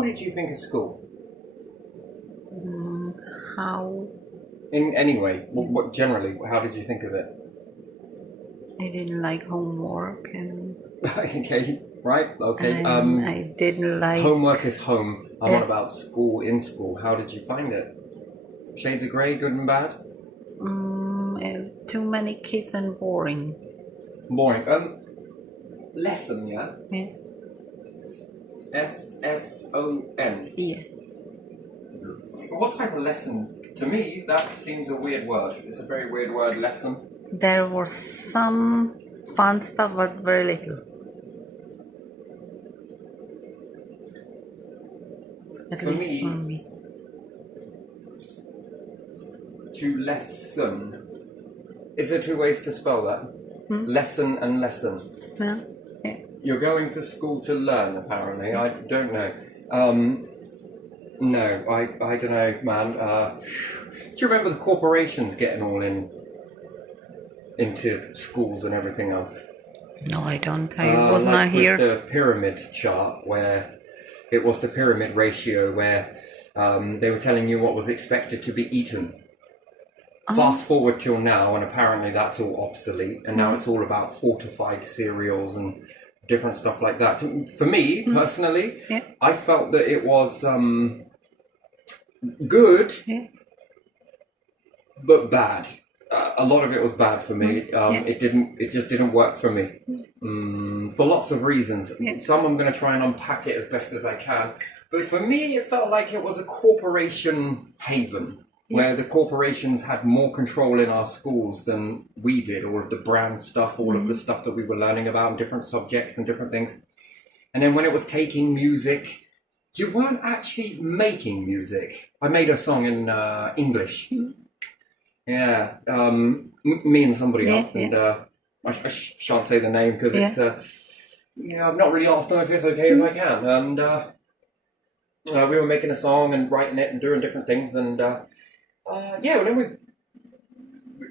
What did you think of school? How In any way, what generally, how did you think of it? I didn't like homework and Okay, right, okay. I didn't like Homework is home. I'm on Yeah. about school in school. How did you find it? Shades of grey, good and bad? too many kids and boring. Boring. Lesson, yeah? Yeah. SSON. Yeah. What type of lesson? To me, that seems a weird word. It's a very weird word, lesson. There was some fun stuff, but very little. At For least me, for me. To lesson. Is there two ways to spell that? Lesson and lesson. Yeah. Yeah. You're going to school to learn, apparently. I don't know. No, I don't know, man. Do you remember the corporations getting all into schools and everything else? No, I don't. I was like not here. with the pyramid chart, where it was the pyramid ratio, where they were telling you what was expected to be eaten. Fast forward till now, and apparently that's all obsolete, and now it's all about fortified cereals and different stuff like that. For me, personally, Yeah. I felt that it was good, Yeah. but bad. A lot of it was bad for me. Yeah. It just didn't work for me. For lots of reasons. Yeah. Some I'm going to try and unpack it as best as I can. But for me, it felt like it was a corporation haven, where the corporations had more control in our schools than we did. All of the brand stuff, all of the stuff that we were learning about, and different subjects and different things. And then when it was taking music, you weren't actually making music. I made a song in English. Yeah, me and somebody else, and I shan't say the name because it's I've not really asked them if it's okay if I can, and we were making a song and writing it and doing different things, and and then we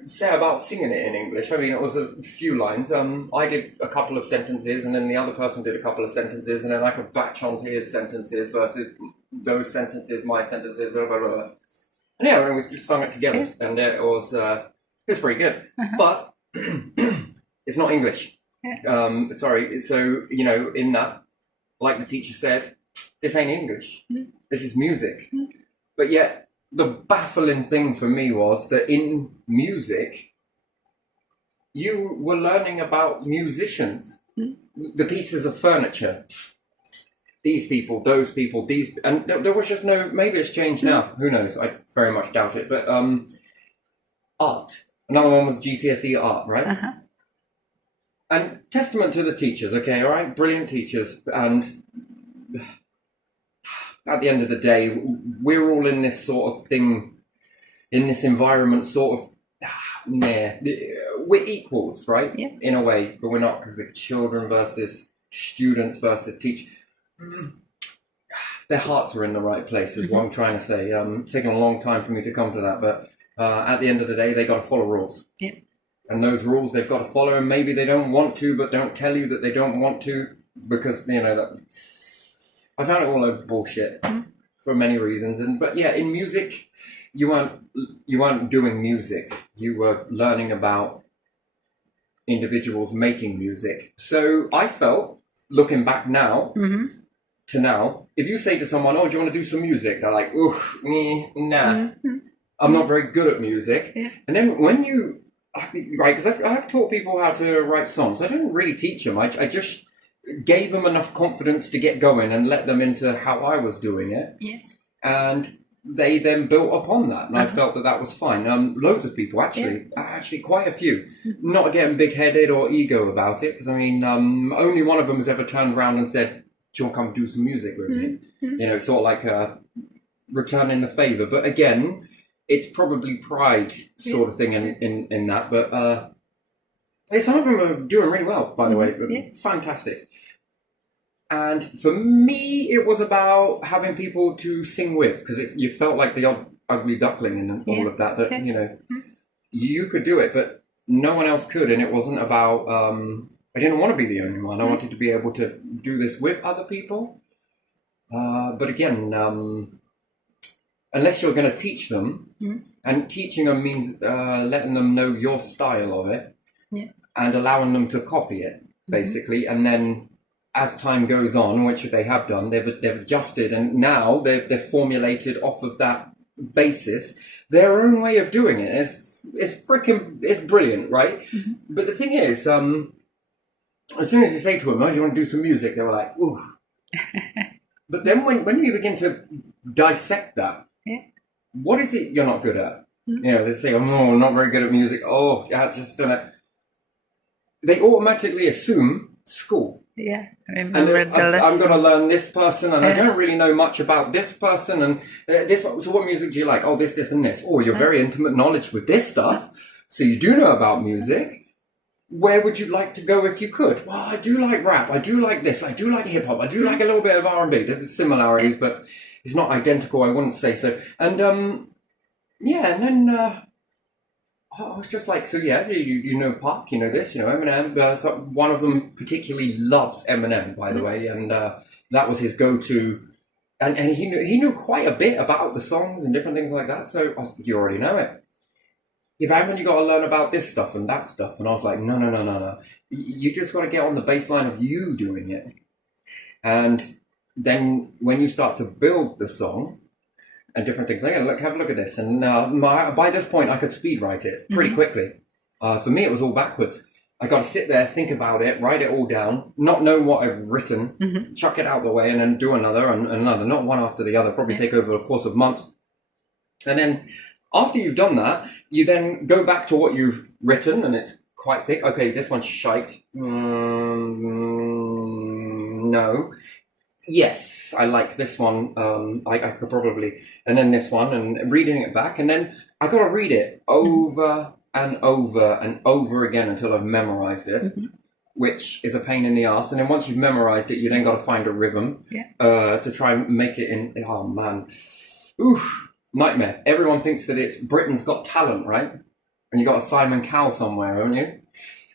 set about singing it in English. I mean, it was a few lines. I did a couple of sentences, and then the other person did a couple of sentences, and then I could batch onto his sentences versus those sentences, my sentences, blah blah blah. And and we just sung it together, and it was pretty good. But it's not English. Sorry. So in that, like the teacher said, this ain't English. This is music. But yet, the baffling thing for me was that in music, you were learning about musicians, the pieces of furniture. These people, those people, these, and there was just no. Maybe it's changed now. Who knows? I very much doubt it. But art. Another one was GCSE art, right? And testament to the teachers. Okay, all right, brilliant teachers. And at the end of the day, we're all in this sort of thing, in this environment, sort of. We're equals, right? Yeah. In a way, but we're not, because we're children versus students versus teachers. Their hearts are in the right place, is what I'm trying to say. It's taken a long time for me to come to that, but at the end of the day, they got to follow rules. Yeah. And those rules they've got to follow, and maybe they don't want to, but don't tell you that they don't want to, because that. I found it all a bullshit for many reasons, but in music, you weren't doing music. You were learning about individuals making music. So I felt, looking back now. To now, if you say to someone, "Oh, do you want to do some music?" They're like, "Oof, nah, I'm not very good at music." Yeah. And then when you, right, because I've taught people how to write songs. I didn't really teach them. I just gave them enough confidence to get going and let them into how I was doing it. Yeah. And they then built upon that, and I felt that was fine. Loads of people, actually quite a few, not getting big-headed or ego about it, because I mean, only one of them has ever turned around and said, "Do you want to come do some music with me?" Sort of like returning the favour. But again, it's probably pride sort of thing in that. But some of them are doing really well, by the way. Fantastic. And for me, it was about having people to sing with, because you felt like the odd ugly duckling and all of that. That you could do it, but no one else could, and it wasn't about. I didn't want to be the only one. I wanted to be able to do this with other people. But again, unless you're going to teach them, and teaching them means letting them know your style of it, and allowing them to copy it, basically, and then as time goes on, which they have done, they've adjusted, and now they've formulated off of that basis their own way of doing it. It's brilliant, right? But the thing is, as soon as you say to them, "Oh, do you want to do some music?" they were like, "Ooh." But then when you begin to dissect that, what is it you're not good at? You know, they say, "Oh, no, I'm not very good at music." Oh, yeah, just don't know. They automatically assume school. Yeah, remember And the I'm going to lessons. learn this person, and I don't really know much about this person. And this. So, what music do you like? Oh, this, and this. Oh, you're very intimate knowledge with this stuff, so you do know about music. Where would you like to go if you could? Well, I do like rap. I do like this. I do like hip hop. I do like a little bit of R&B. There's similarities, but it's not identical. I wouldn't say so. And yeah, and then. I was just like, so yeah, you know Pac, you know this, you know Eminem. So one of them particularly loves Eminem, by the way, and that was his go-to. And he knew quite a bit about the songs and different things like that. So I was like, you already know it. Yeah, but haven't you got to learn about this stuff and that stuff? And I was like, no. You just got to get on the baseline of you doing it. And then when you start to build the song, and different things. Like, have a look at this. And by this point, I could speed write it pretty quickly. For me, it was all backwards. I got to sit there, think about it, write it all down, not know what I've written, chuck it out the way, and then do another and another, not one after the other, probably take over a course of months. And then after you've done that, you then go back to what you've written, and it's quite thick. Okay, this one's shite. No. Yes, I like this one. I could probably, and then this one, and reading it back, and then I got to read it over and over and over again until I've memorized it, which is a pain in the ass. And then once you've memorized it, you then got to find a rhythm to try and make it in. Oh man, oof, nightmare. Everyone thinks that it's Britain's Got Talent, right? And you got a Simon Cowell somewhere, haven't you?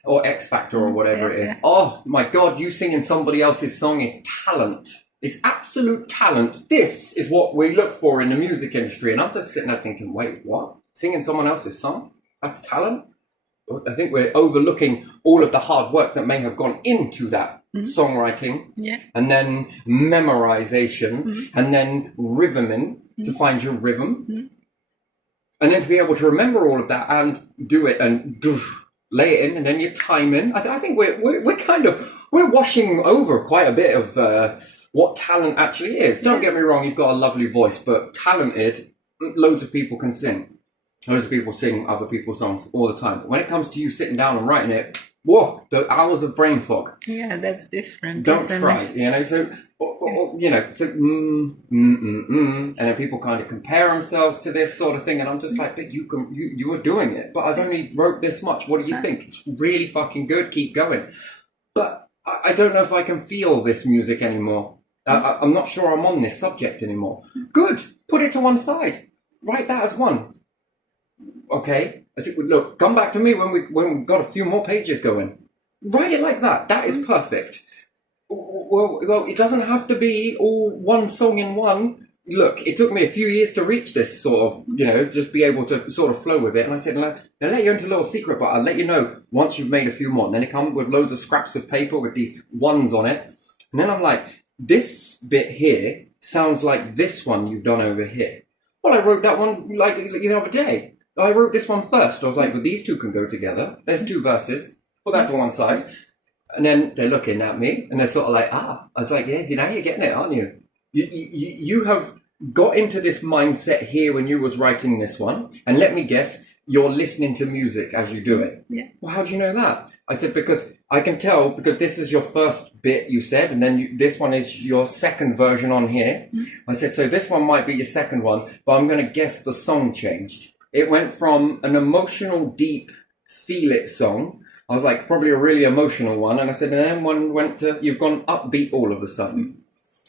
Or X Factor or whatever it is. Oh my God, you singing somebody else's song is talent. It's absolute talent. This is what we look for in the music industry. And I'm just sitting there thinking, wait, what? Singing someone else's song? That's talent? I think we're overlooking all of the hard work that may have gone into that songwriting. And then memorization. And then rhythming to find your rhythm. And then to be able to remember all of that and do it and lay it in, and then you time in. I think we're washing over quite a bit of what talent actually is. Don't get me wrong, you've got a lovely voice, but talented, loads of people can sing. Loads of people sing other people's songs all the time. But when it comes to you sitting down and writing it, whoa, the hours of brain fog. Yeah, that's different. Don't try, you know. So, you know, so and then people kind of compare themselves to this sort of thing, and I'm just like, but you are doing it. But I've only wrote this much. What do you think? It's really fucking good. Keep going. But I don't know if I can feel this music anymore. I'm not sure I'm on this subject anymore. Good. Put it to one side. Write that as one. Okay. I said, look, come back to me when we've got a few more pages going. Write it like that. That is perfect. Well, it doesn't have to be all one song in one. Look, it took me a few years to reach this sort of, you know, just be able to sort of flow with it. And I said, I'll let you into a little secret, but I'll let you know once you've made a few more. And then it comes with loads of scraps of paper with these ones on it. And then I'm like, this bit here sounds like this one you've done over here. Well, I wrote that one like the other day. I wrote this one first. I was like, well, these two can go together. There's two verses. Put that to one side. And then they're looking at me and they're sort of like, I was like, yes, you know, you're getting it, aren't you? You have got into this mindset here when you was writing this one. And let me guess, you're listening to music as you do it. Yeah. Well, how do you know that? I said, because I can tell, because this is your first bit, you said, and then this one is your second version on here. I said, so this one might be your second one, but I'm going to guess the song changed. It went from an emotional, deep, feel it song. I was like, probably a really emotional one. And I said, and then one went to, you've gone upbeat all of a sudden.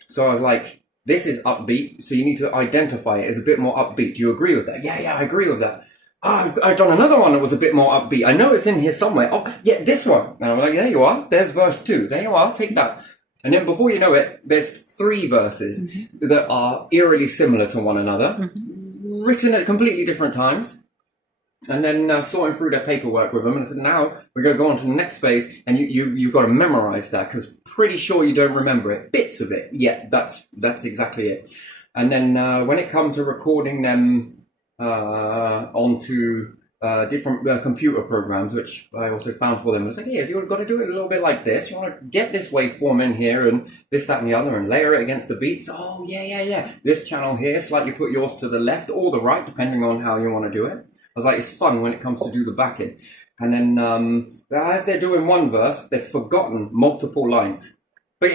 So I was like, this is upbeat, so you need to identify it as a bit more upbeat. Do you agree with that? Yeah, I agree with that. I've done another one that was a bit more upbeat. I know it's in here somewhere. Oh, yeah, this one. And I'm like, there you are. There's verse 2. There you are. Take that. And then before you know it, there's 3 verses that are eerily similar to one another, written at completely different times. And then sorting through their paperwork with them, and I said, now we're going to go on to the next phase, and you've got to memorize that, because pretty sure you don't remember it. Bits of it, yeah, that's exactly it. And then when it comes to recording them onto different computer programs, which I also found for them, I was like, yeah, you've got to do it a little bit like this. You want to get this waveform in here, and this, that, and the other, and layer it against the beats. Oh, yeah. This channel here, slightly put yours to the left or the right, depending on how you want to do it. I was like, it's fun when it comes to do the backing. And then as they're doing one verse, they've forgotten multiple lines. But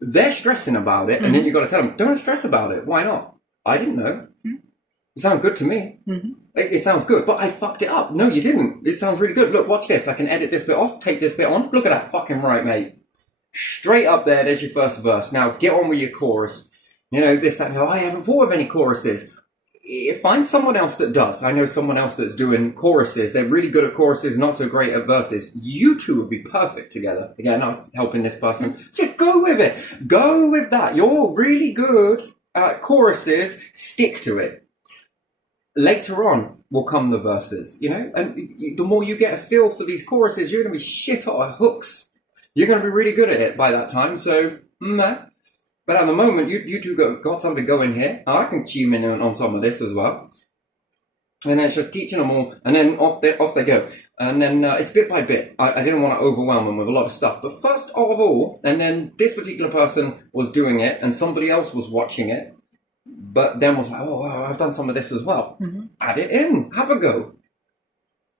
they're stressing about it, and then you've got to tell them, don't stress about it. Why not? I didn't know. It sounds good to me. It sounds good, but I fucked it up. No, you didn't. It sounds really good. Look, watch this. I can edit this bit off, take this bit on. Look at that. Fucking right, mate. Straight up there's your first verse. Now get on with your chorus. You know, this, that, and I haven't thought of any choruses. Find someone else that does. I know someone else that's doing choruses. They're really good at choruses, not so great at verses. You two would be perfect together. Again, I was helping this person. Just go with it. Go with that. You're really good at choruses. Stick to it. Later on will come the verses, you know? And the more you get a feel for these choruses, you're going to be shit out of hooks. You're going to be really good at it by that time. So, But at the moment, you two got something going here. I can tune in on some of this as well. And then it's just teaching them all, and then off they go. And then it's bit by bit. I didn't want to overwhelm them with a lot of stuff. But first of all, and then this particular person was doing it, and somebody else was watching it, but then was like, oh, wow, I've done some of this as well. Add it in. Have a go.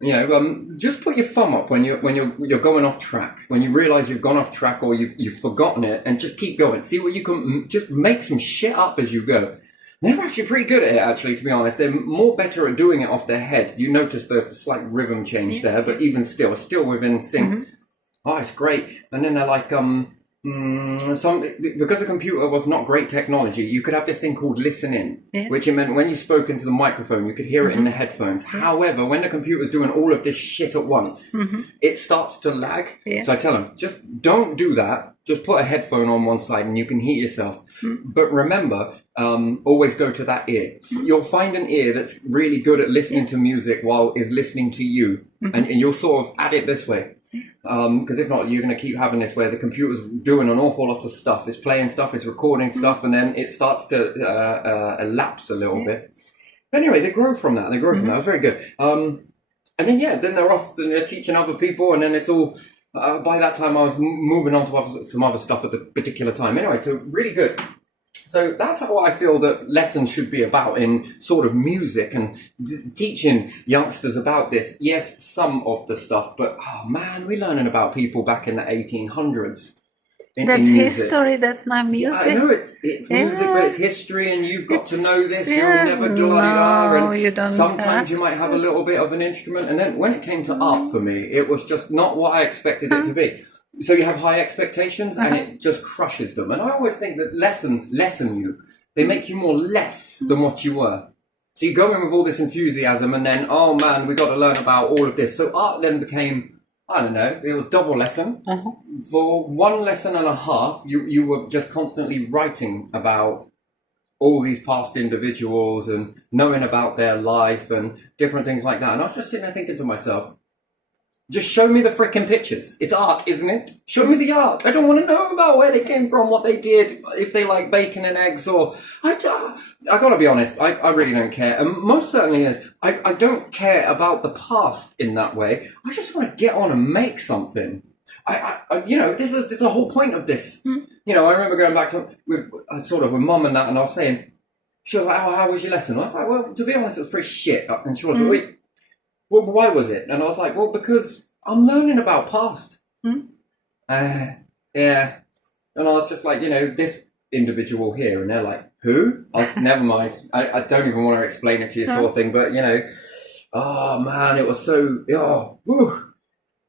You know, just put your thumb up when you're going off track. When you realise you've gone off track or you've forgotten it, and just keep going. See what you can. Just make some shit up as you go. They're actually pretty good at it, actually, to be honest. They're more better at doing it off their head. You notice the slight rhythm change there, but even still within sync. Oh, it's great. And then they're like, because the computer was not great technology, you could have this thing called listen in, which meant when you spoke into the microphone, you could hear it in the headphones. However, when the computer's doing all of this shit at once, it starts to lag. So I tell them, just don't do that. Just put a headphone on one side and you can hear yourself. But remember, always go to that ear. You'll find an ear that's really good at listening to music while is listening to you. And you'll sort of add it this way. Because if not, you're going to keep having this where the computer's doing an awful lot of stuff. It's playing stuff, it's recording stuff, and then it starts to elapse a little bit. But anyway, they grow from that. It was very good. And then, then they're off and they're teaching other people, and then it's all... by that time, I was moving on to some other stuff at the particular time. Anyway, so really good. So that's how I feel that lessons should be about in sort of music and teaching youngsters about this. Yes, some of the stuff, but oh man, we're learning about people back in the 1800s. That's history, that's not music. Yeah, I know it's music, but it's history, and you've got to know this. You'll never do and you don't. Sometimes you might have a little bit of an instrument, and then when it came to art for me, it was just not what I expected it to be. So you have high expectations, and it just crushes them. And I always think that lessons lessen you. They make you more less than what you were. So you go in with all this enthusiasm, and then, oh man, we got to learn about all of this. So art then became, I don't know, it was double lesson. For 1.5 lessons, you were just constantly writing about all these past individuals and knowing about their life and different things like that. And I was just sitting there thinking to myself, just show me the frickin' pictures. It's art, isn't it? Show me the art. I don't want to know about where they came from, what they did, if they like bacon and eggs, or... I gotta be honest, I really don't care. And most certainly is, I don't care about the past in that way. I just want to get on and make something. You know, there's a whole point of this. You know, I remember going back to with mum and that, and I was saying, she was like, oh, how was your lesson? I was like, well, to be honest, it was pretty shit. And she was like, wait, well, why was it? And I was like, well, because I'm learning about past. Yeah. And I was just like, you know, this individual here, and they're like, who? Never mind. I don't even want to explain it to you, sort of thing. But, you know, oh, man, it was so...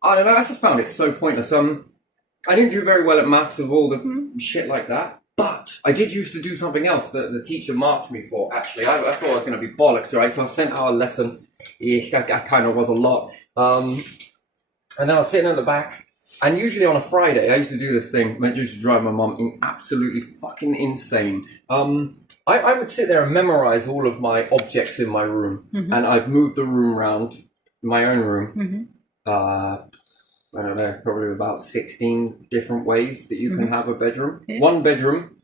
I don't know, I just found it so pointless. I didn't do very well at maths of all the shit like that. But I did used to do something else that the teacher marked me for, actually. I thought I was going to be bollocks, right? So I sent out a lesson. I kind of was a lot. And then I was sitting at the back, And usually on a Friday, I used to do this thing, which used to drive my mum absolutely fucking insane. I would sit there and memorize all of my objects in my room, and I'd move the room around, my own room. I don't know, probably about 16 different ways that you can have a bedroom. Yeah. One bedroom.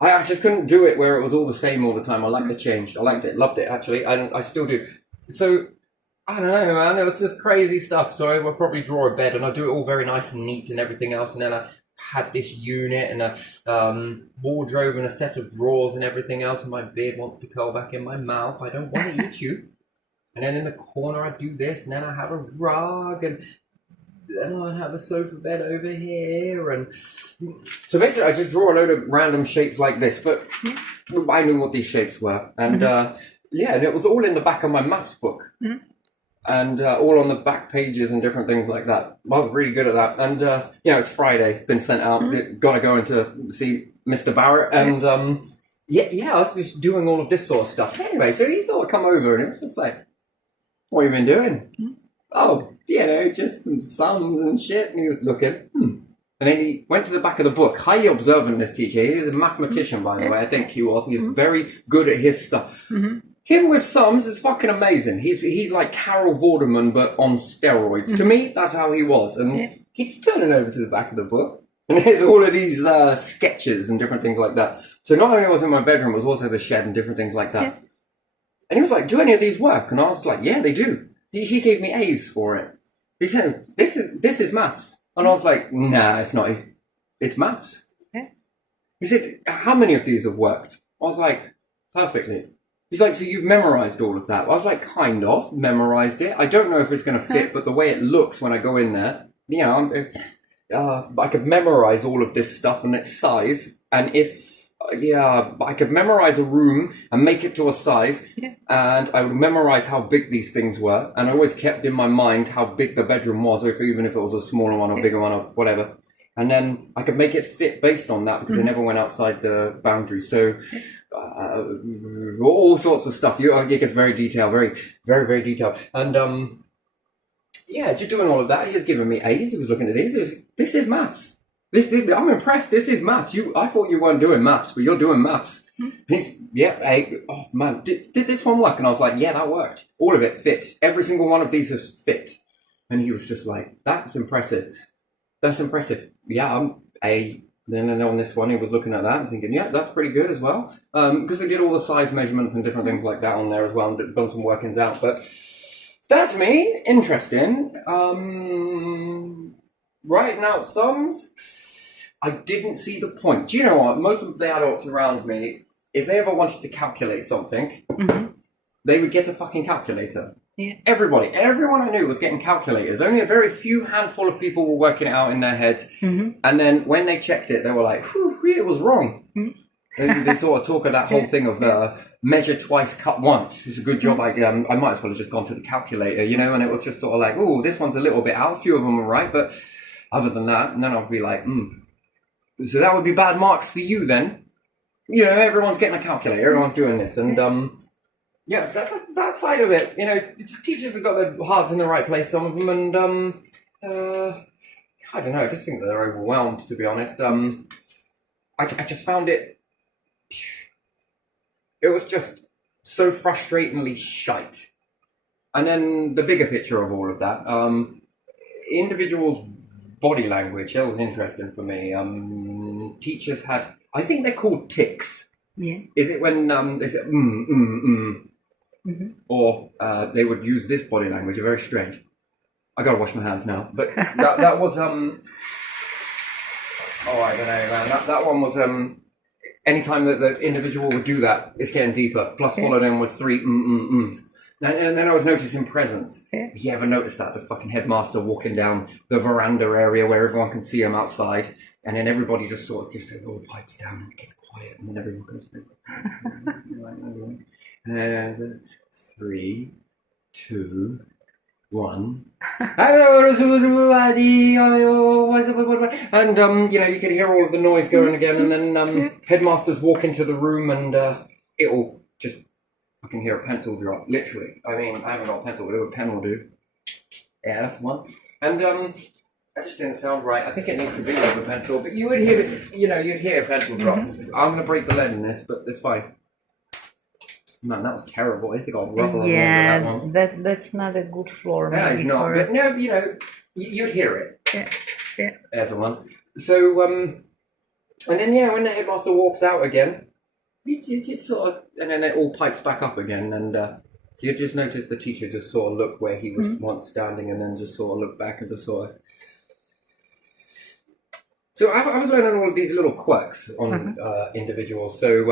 I just couldn't do it where it was all the same all the time. I liked the change. I liked it, loved it actually, and I still do. So I don't know, man. It was just crazy stuff. So I would probably draw a bed, and I'd do it all very nice and neat and everything else. And then I had this unit and a wardrobe and a set of drawers and everything else. And my beard wants to curl back in my mouth. I don't want to eat you. And then in the corner, I do this, and then I have a rug, and then I have a sofa bed over here. And so basically, I just draw a load of random shapes like this. But I knew what these shapes were, and yeah, and it was all in the back of my maths book. And all on the back pages and different things like that. I was really good at that. And, you know, it's Friday. It's been sent out. Got to go in to see Mr. Barrett. And, yeah, I was just doing all of this sort of stuff. Anyway, so he sort of come over and it was just like, what have you been doing? Oh, you know, just some sums and shit. And he was looking. And then he went to the back of the book. Highly observant, this teacher. He's a mathematician, by the way. I think he was. He's very good at his stuff. Him with sums is fucking amazing. He's like Carol Vorderman, but on steroids. To me, that's how he was. And he's turning over to the back of the book. And there's all of these sketches and different things like that. So not only was it my bedroom, it was also the shed and different things like that. And he was like, do any of these work? And I was like, yeah, they do. He gave me A's for it. He said, this is maths. And I was like, nah, it's not. It's maths. He said, how many of these have worked? I was like, perfectly. He's like, so you've memorized all of that? I was like, kind of, memorized it. I don't know if it's going to fit, but the way it looks when I go in there, you know, I could memorize all of this stuff and its size. And if, I could memorize a room and make it to a size. And I would memorize how big these things were. And I always kept in my mind how big the bedroom was, or even if it was a smaller one or bigger one or whatever. And then I could make it fit based on that because I never went outside the boundaries. So all sorts of stuff. It gets very detailed, very, very, very detailed. And yeah, just doing all of that. He was giving me A's. He was looking at these. This is maths. I'm impressed. This is maths. I thought you weren't doing maths, but you're doing maths. And he's, oh man, did this one work? And I was like, yeah, that worked. All of it fit. Every single one of these has fit. And he was just like, that's impressive. That's impressive. Yeah, I'm A. Then on this one, he was looking at that and thinking, yeah, that's pretty good as well. Because I did all the size measurements and different things like that on there as well and done some workings out. But that to me, interesting. Writing out sums, I didn't see the point. Do you know what? Most of the adults around me, if they ever wanted to calculate something, they would get a fucking calculator. Everyone I knew was getting calculators. Only a very few handful of people were working it out in their heads. And then when they checked it, they were like, whew, it was wrong. They sort of talk of that whole thing of measure twice, cut once. It's a good job. I might as well have just gone to the calculator, you know, and it was just sort of like, oh, this one's a little bit out. A few of them are right, but other than that, and then I'll be like, so that would be bad marks for you then. You know, everyone's getting a calculator, everyone's doing this. And yeah, that's that side of it. You know, teachers have got their hearts in the right place, some of them, and I don't know. I just think that they're overwhelmed, to be honest. I just found it was just so frustratingly shite. And then the bigger picture of all of that, individuals' body language, that was interesting for me. Teachers had, I think they're called tics. Yeah. Is it when they say or they would use this body language? Very strange. I gotta wash my hands now. But that was oh, I don't know, man. That one was anytime that the individual would do that, it's getting deeper. Plus followed in with 3 And then I was noticing presence. You ever notice that? The fucking headmaster walking down the veranda area where everyone can see him outside, and then everybody just sort of just all pipes down and it gets quiet, and then everyone goes. And 3, 2, 1. And you know, you could hear all of the noise going again, and then headmasters walk into the room, and it'll just, I can hear a pencil drop, literally. I mean, I haven't got a pencil, but a pen will do. Yeah, that's the one. And That just didn't sound right. I think it needs to be like a pencil, but you would hear it, you'd hear a pencil drop. I'm going to break the lead in this, but it's fine. Man, that was terrible. It's got rubber all over that one. That's not a good floor. No, it's not. But no, you'd hear it. Yeah. There's the one. So, and then, when the headmaster walks out again, you just sort of, and then it all pipes back up again, and you just notice the teacher just sort of look where he was once standing, and then just sort of look back and just sort of. So I was learning all of these little quirks on individuals. So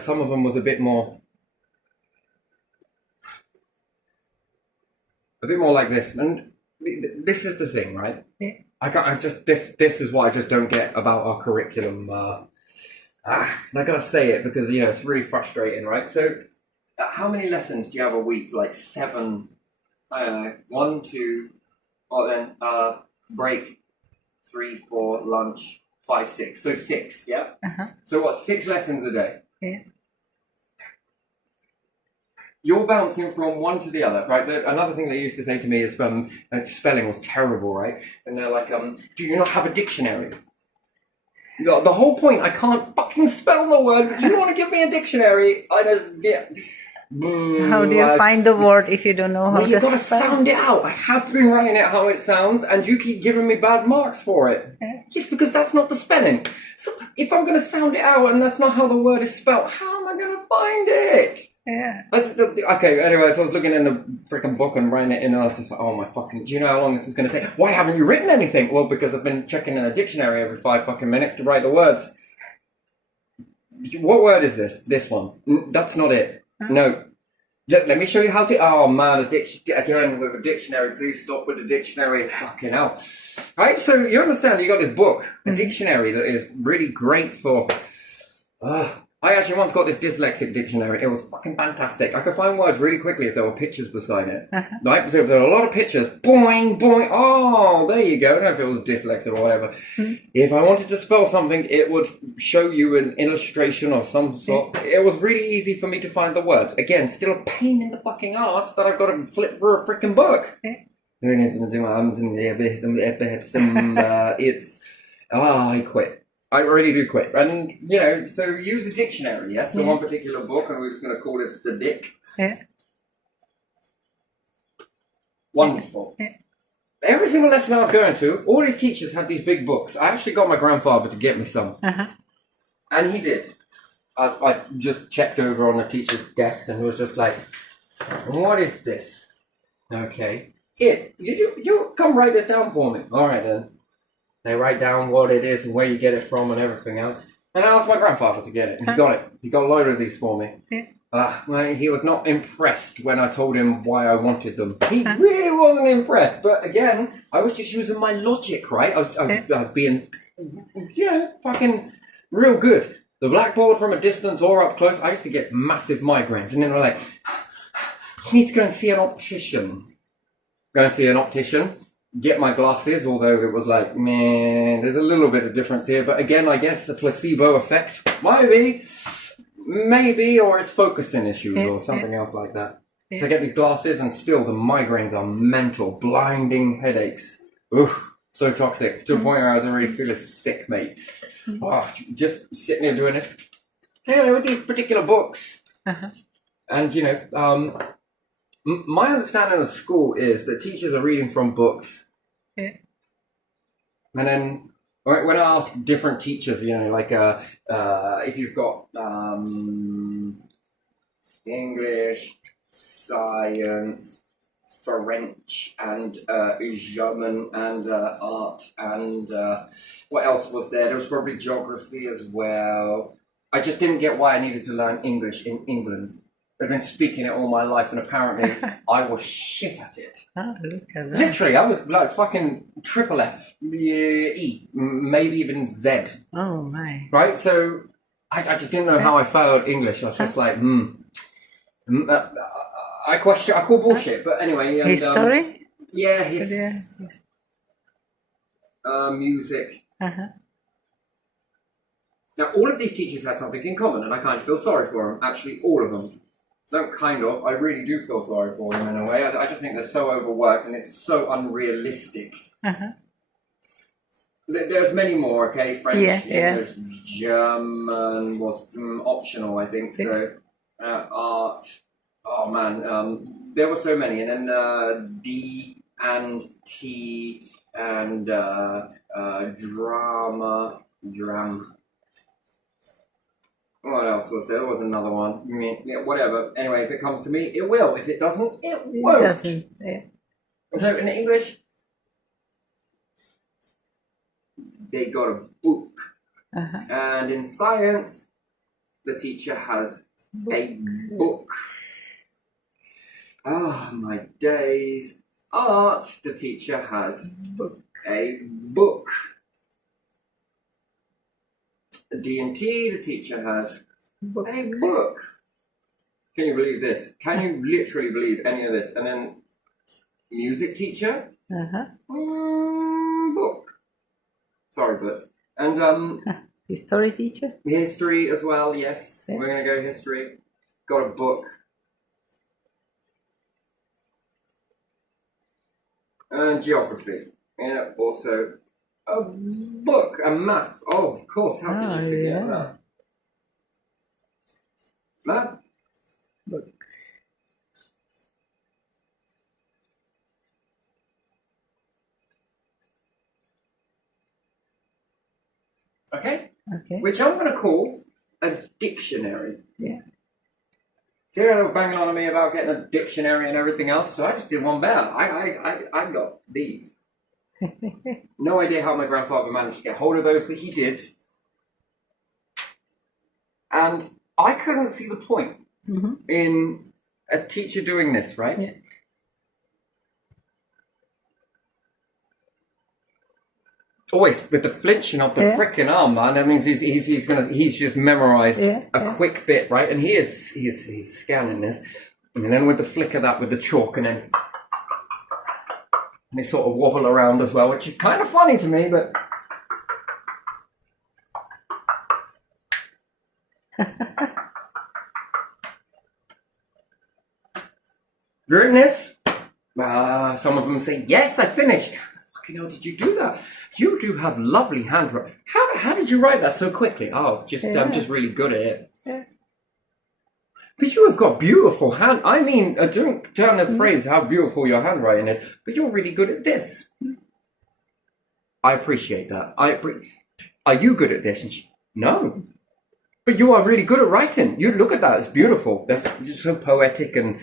some of them was a bit more like this, and this is the thing, right? Yeah. This is what I just don't get about our curriculum. I gotta say it because it's really frustrating, right? So, how many lessons do you have a week? Like 7. I don't know. 1, 2. Well then, break. 3, 4, lunch. 5, 6. So 6, yeah. So what? 6 lessons a day. Yeah. You're bouncing from one to the other, right? Another thing they used to say to me is spelling was terrible, right? And they're like, do you not have a dictionary? The whole point, I can't fucking spell the word, but you want to give me a dictionary? I just, How do you find the word if you don't know how to spell? You've got to sound it out. I have been writing it how it sounds, and you keep giving me bad marks for it. Yeah. Just because that's not the spelling. So if I'm going to sound it out and that's not how the word is spelled, how am I going to find it? Yeah. Okay, anyway, so I was looking in the freaking book and writing it in, and I was just like, oh my fucking, do you know how long this is going to take? Why haven't you written anything? Well, because I've been checking in a dictionary every 5 fucking minutes to write the words. What word is this? This one. That's not it. No. Let me show you how to. Oh man, again with a dictionary. Please stop with the dictionary. Fucking hell. Right, so you understand, you got this book, a dictionary that is really great for. I actually once got this dyslexic dictionary. It was fucking fantastic. I could find words really quickly if there were pictures beside it. Right, so if there were a lot of pictures, boing, boing. Oh, there you go. I don't know if it was dyslexic or whatever. If I wanted to spell something, it would show you an illustration of some sort. It was really easy for me to find the words. Again, still a pain in the fucking ass that I've got to flip through a freaking book. I quit. I really do quit. And, so use a dictionary, yes? So one particular book, and we're just going to call this The Dick. Yeah. Wonderful. Yeah. Every single lesson I was going to, all these teachers had these big books. I actually got my grandfather to get me some. And he did. I just checked over on the teacher's desk and was just like, what is this? Okay. You come write this down for me. All right, then. They write down what it is and where you get it from and everything else. And I asked my grandfather to get it. And he got it. He got a load of these for me. Well, he was not impressed when I told him why I wanted them. He really wasn't impressed. But again, I was just using my logic, right? I was being, fucking real good. The blackboard from a distance or up close, I used to get massive migraines. And then they're like, you need to go and see an optician. Go and see an optician. Get my glasses, although it was like, man, there's a little bit of difference here. But again, I guess the placebo effect, maybe, or it's focusing issues or something else like that. So I get these glasses and still the migraines are mental, blinding headaches. Oof, so toxic, to a point where I was already feeling sick, mate. Just sitting there doing it. Anyway, with these particular books. And, my understanding of school is that teachers are reading from books. And then when I ask different teachers, if you've got English, science, French, and German, and art, and what else was there? There was probably geography as well. I just didn't get why I needed to learn English in England. I've been speaking it all my life, and apparently I was shit at it. Oh, look at that. Literally, I was like fucking triple F, E, maybe even Z. Oh, my. Right? So I just didn't know how I failed English. I was just like, I call bullshit, but anyway. And, History? Music. Now, all of these teachers had something in common, and I kind of feel sorry for them. Actually, all of them. Don't kind of. I really do feel sorry for them in a way. I just think they're so overworked and it's so unrealistic. There's many more, okay? French, Yeah, yeah. English, German was optional, I think. So, art. Oh man, there were so many, and then D and T and drama. What else was there? There was another one. Yeah, whatever. Anyway, if it comes to me, it will. If it doesn't, it won't. It doesn't. Yeah. So in English, they got a book. Uh-huh. And in science, the teacher has a book. Ah, my days. Art, the teacher has a book. D&T, the teacher has a book. Can you believe this? Can you literally believe any of this? And then music teacher, Uh-huh. book. Sorry, but and History teacher. history as well. Yes, Yeah. we're gonna go history. Got a book. And geography. Yeah, also a book. And math. Oh, of course. How can you forget that? Math. Book. Okay. Okay. Which I'm going to call a dictionary. Yeah. See, they were banging on to me about getting a dictionary and everything else, so I just did one better. I got these. No idea how my grandfather managed to get hold of those, but he did. And I couldn't see the point in a teacher doing this, right? Yeah. Always with the flinching of the frickin' arm, man. That means he's just memorized a quick bit, right? And he's scanning this, and then with the flick of that with the chalk, and then they sort of wobble around as well, which is kind of funny to me, but. Written this? Some of them say, yes, I finished. Fucking hell, did you do that? You do have lovely handwriting. How did you write that so quickly? Oh, I'm just really good at it. Yeah. But you have got beautiful hand. I mean, don't turn the phrase how beautiful your handwriting is, but you're really good at this. I appreciate that. Are you good at this? No. But you are really good at writing. You look at that, it's beautiful. That's just so poetic and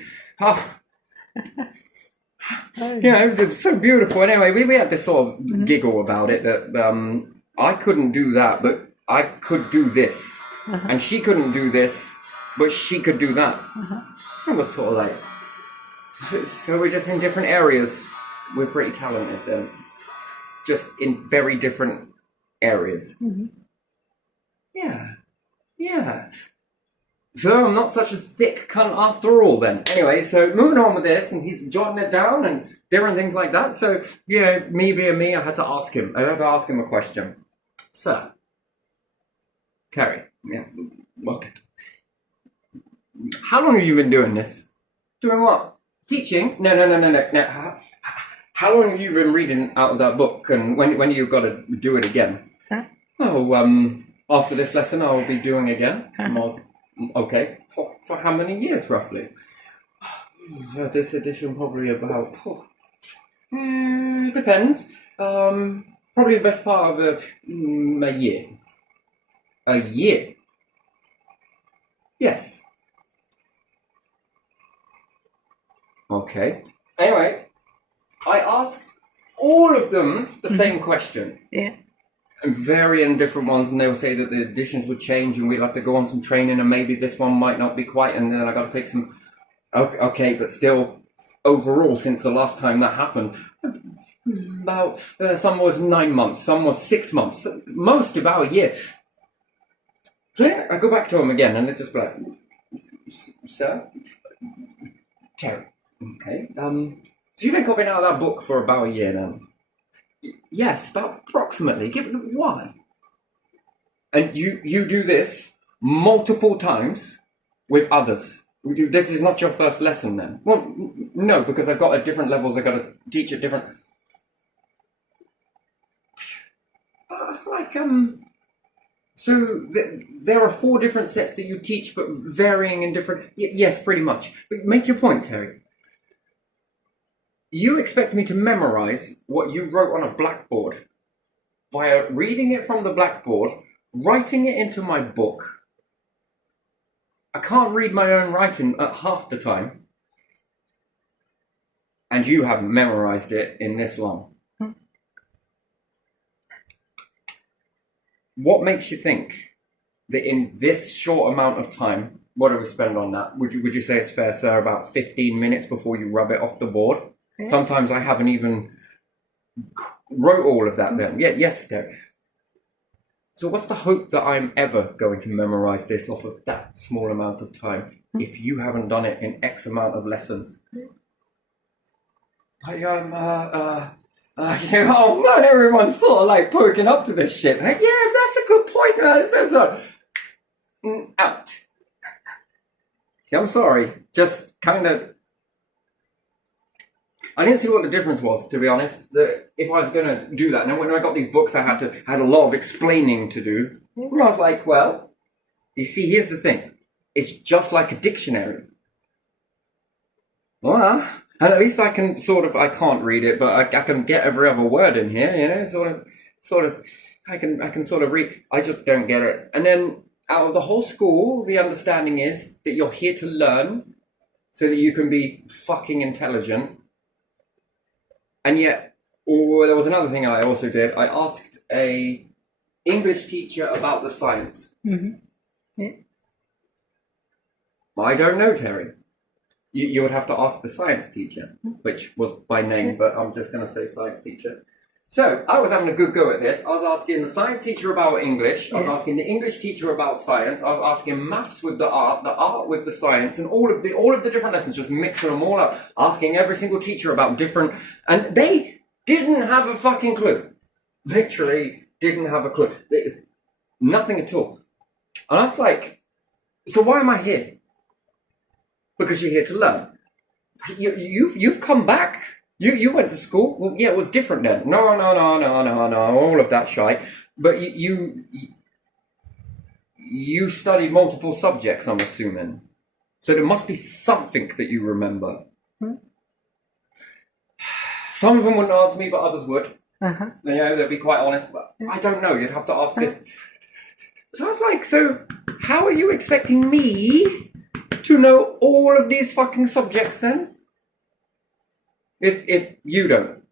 yeah, it was so beautiful. Anyway, we had this sort of giggle about it that I couldn't do that, but I could do this. And she couldn't do this, but she could do that. It was sort of like, so we're just in different areas. We're pretty talented then. Just in very different areas. Yeah. So I'm not such a thick cunt after all then. Anyway, so moving on with this, and he's jotting it down and different things like that. So, me being me, I had to ask him a question. So, Terry, okay. How long have you been doing this? Doing what? Teaching? No. How long have you been reading out of that book, and when you've got to do it again? Huh? Oh, after this lesson, I will be doing again. Okay, for how many years roughly? This edition probably about depends. Probably the best part of a year. A year. Yes. Okay. Anyway, I asked all of them the same question. Yeah. And varying different ones, and they'll say that the editions would change and we'll have to go on some training, and maybe this one might not be quite, and then I got to take some. Okay, but still, overall, since the last time that happened, about some was 9 months, some was 6 months, most about a year. So I go back to him again, and it's just like, sir, Terry, okay, so you've been copying out of that book for about a year now. Yes, about approximately. Why? And you do this multiple times with others. This is not your first lesson then? Well, no, because I've got at different levels, I've got to teach at different... was like, so there are 4 different sets that you teach, but varying in different. Yes, pretty much. But make your point, Terry. You expect me to memorize what you wrote on a blackboard via reading it from the blackboard, writing it into my book. I can't read my own writing at half the time. And you haven't memorized it in this long. What makes you think that in this short amount of time, what do we spend on that? Would you say it's fair, sir, about 15 minutes before you rub it off the board? Yeah. Sometimes I haven't even wrote all of that then. Yeah, yes, Derek. So what's the hope that I'm ever going to memorize this off of that small amount of time if you haven't done it in X amount of lessons? Oh man, everyone's sort of like poking up to this shit. Like, yeah, that's a good point, man. Out. Yeah, I'm sorry. Just kind of. I didn't see what the difference was, to be honest. If I was going to do that, and when I got these books, I had a lot of explaining to do. And I was like, well, you see, here's the thing. It's just like a dictionary. Well, at least I can I can't read it, but I can get every other word in here, you know, I can sort of read. I just don't get it. And then out of the whole school, the understanding is that you're here to learn so that you can be fucking intelligent. And yet, there was another thing I also did. I asked a English teacher about the science. Mm-hmm. Yeah. I don't know, Terry. You would have to ask the science teacher, which was by name, but I'm just going to say science teacher. So I was having a good go at this. I was asking the science teacher about English. I was asking the English teacher about science. I was asking maths with the art with the science, and all of the different lessons, just mixing them all up, asking every single teacher about different, and they didn't have a fucking clue. Literally didn't have a clue. Nothing at all. And I was like, so why am I here? Because you're here to learn. You've come back. You went to school. Well, yeah, it was different then. No, all of that shite. But you studied multiple subjects, I'm assuming. So there must be something that you remember. Some of them wouldn't answer me, but others would. Uh-huh. You know, they'd be quite honest. But I don't know. You'd have to ask this. So I was like, so how are you expecting me to know all of these fucking subjects then? If you don't.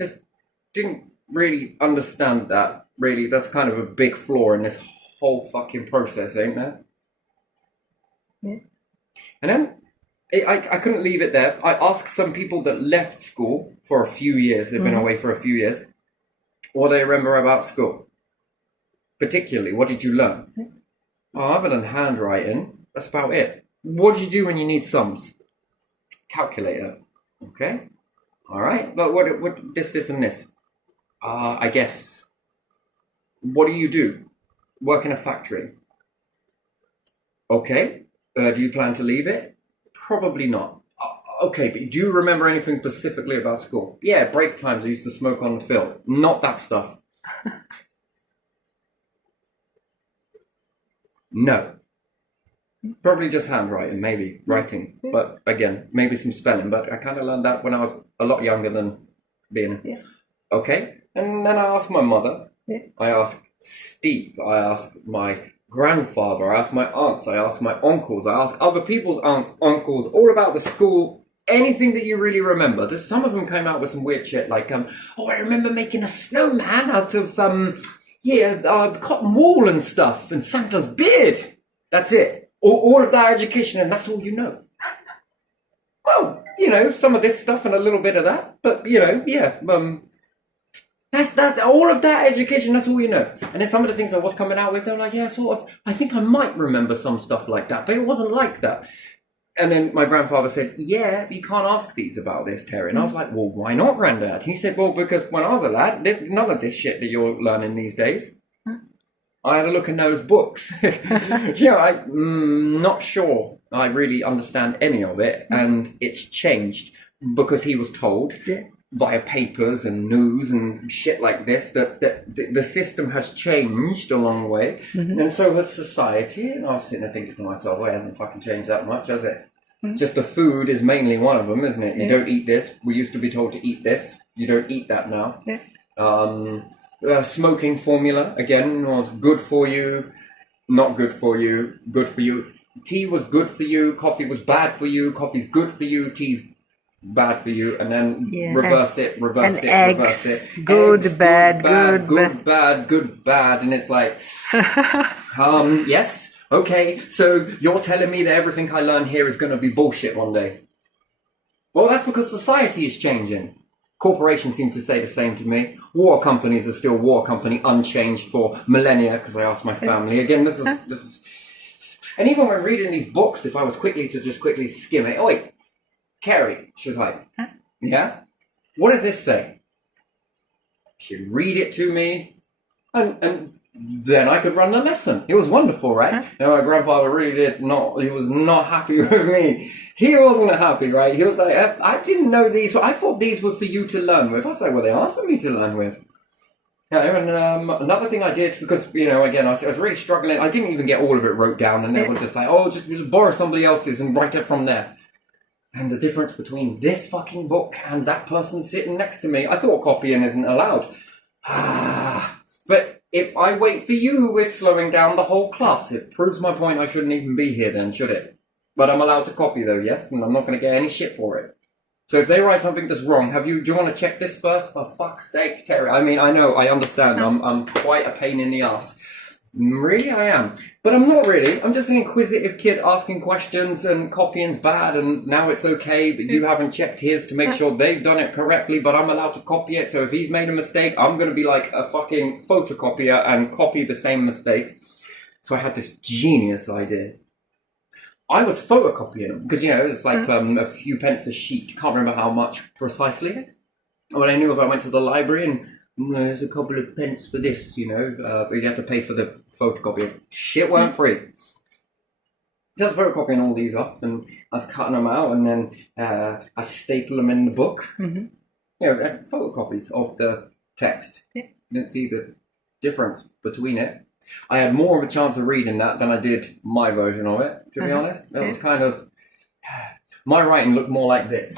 Just didn't really understand that, really. That's kind of a big flaw in this whole fucking process, ain't there? Yeah. And then I couldn't leave it there. I asked some people that left school for a few years, they've been away for a few years, what they remember about school. Particularly, what did you learn? Oh, other than handwriting, that's about it. What did you do when you need sums? Calculator. Okay. All right. But what this and this? I guess. What do you do? Work in a factory. Okay. Do you plan to leave it? Probably not. Okay, but do you remember anything specifically about school? Yeah, break times I used to smoke on the field. Not that stuff. No. Probably just handwriting, maybe writing, but again, maybe some spelling. But I kind of learned that when I was a lot younger than being. Yeah. Okay, and then I asked my mother. Yeah. I asked Steve. I asked my grandfather. I asked my aunts. I asked my uncles. I asked other people's aunts, uncles, all about the school. Anything that you really remember. Some of them came out with some weird shit, like I remember making a snowman out of cotton wool and stuff, and Santa's beard. That's it. All of that education, and that's all you know. Well, you know, some of this stuff and a little bit of that, but you know, yeah, that's all of that education. That's all you know. And then some of the things I was coming out with, they're like, yeah, sort of. I think I might remember some stuff like that, but it wasn't like that. And then my grandfather said, yeah, you can't ask these about this, Terry. And I was like, well, why not, Granddad? He said, well, because when I was a lad, there's none of this shit that you're learning these days. I had a look in those books. I'm not sure I really understand any of it. And it's changed because he was told via papers and news and shit like this, that the system has changed a long way, and so has society. And I was sitting there thinking to myself, well, it hasn't fucking changed that much, has it? It's just the food is mainly one of them, isn't it? You don't eat this. We used to be told to eat this. You don't eat that now. Smoking formula, again, was good for you, not good for you, good for you. Tea was good for you, coffee was bad for you, coffee's good for you, tea's bad for you, and then reverse it, reverse it. Good, eggs, bad, good, bad, and it's like, yes, okay, so you're telling me that everything I learn here is going to be bullshit one day. Well, that's because society is changing. Corporations seem to say the same to me. War companies are still war company, unchanged for millennia, because I asked my family. Again, this is... And even when reading these books, if I was quickly skim it, oi, Carrie, she was like, yeah? What does this say? She'd read it to me, and then I could run the lesson. It was wonderful, right? And my grandfather really he was not happy with me. He wasn't happy, right? He was like, I didn't know these, I thought these were for you to learn with. I was like, well, they are for me to learn with. And another thing I did, because, again, I was really struggling. I didn't even get all of it wrote down, and they were just like, just borrow somebody else's and write it from there. And the difference between this fucking book and that person sitting next to me, I thought copying isn't allowed. But if I wait for you, we're slowing down the whole class. It proves my point. I shouldn't even be here then, should it? But I'm allowed to copy though, yes? And I'm not going to get any shit for it. So if they write something that's wrong, do you want to check this first? For fuck's sake, Terry. I mean, I know, I understand. I'm quite a pain in the ass. Really, I am. But I'm not really. I'm just an inquisitive kid asking questions, and copying's bad, and now it's okay, but you haven't checked his to make sure they've done it correctly, but I'm allowed to copy it, so if he's made a mistake, I'm going to be like a fucking photocopier and copy the same mistakes. So I had this genius idea. I was photocopying them, because, it's like a few pence a sheet. Can't remember how much precisely. What I knew if I went to the library and there's a couple of pence for this, but you have to pay for the photocopy. Shit weren't free. Just photocopying all these off, and I was cutting them out, and then I staple them in the book. Photocopies of the text. Didn't see the difference between it. I had more of a chance of reading that than I did my version of it, to be honest. It was kind of... My writing looked more like this.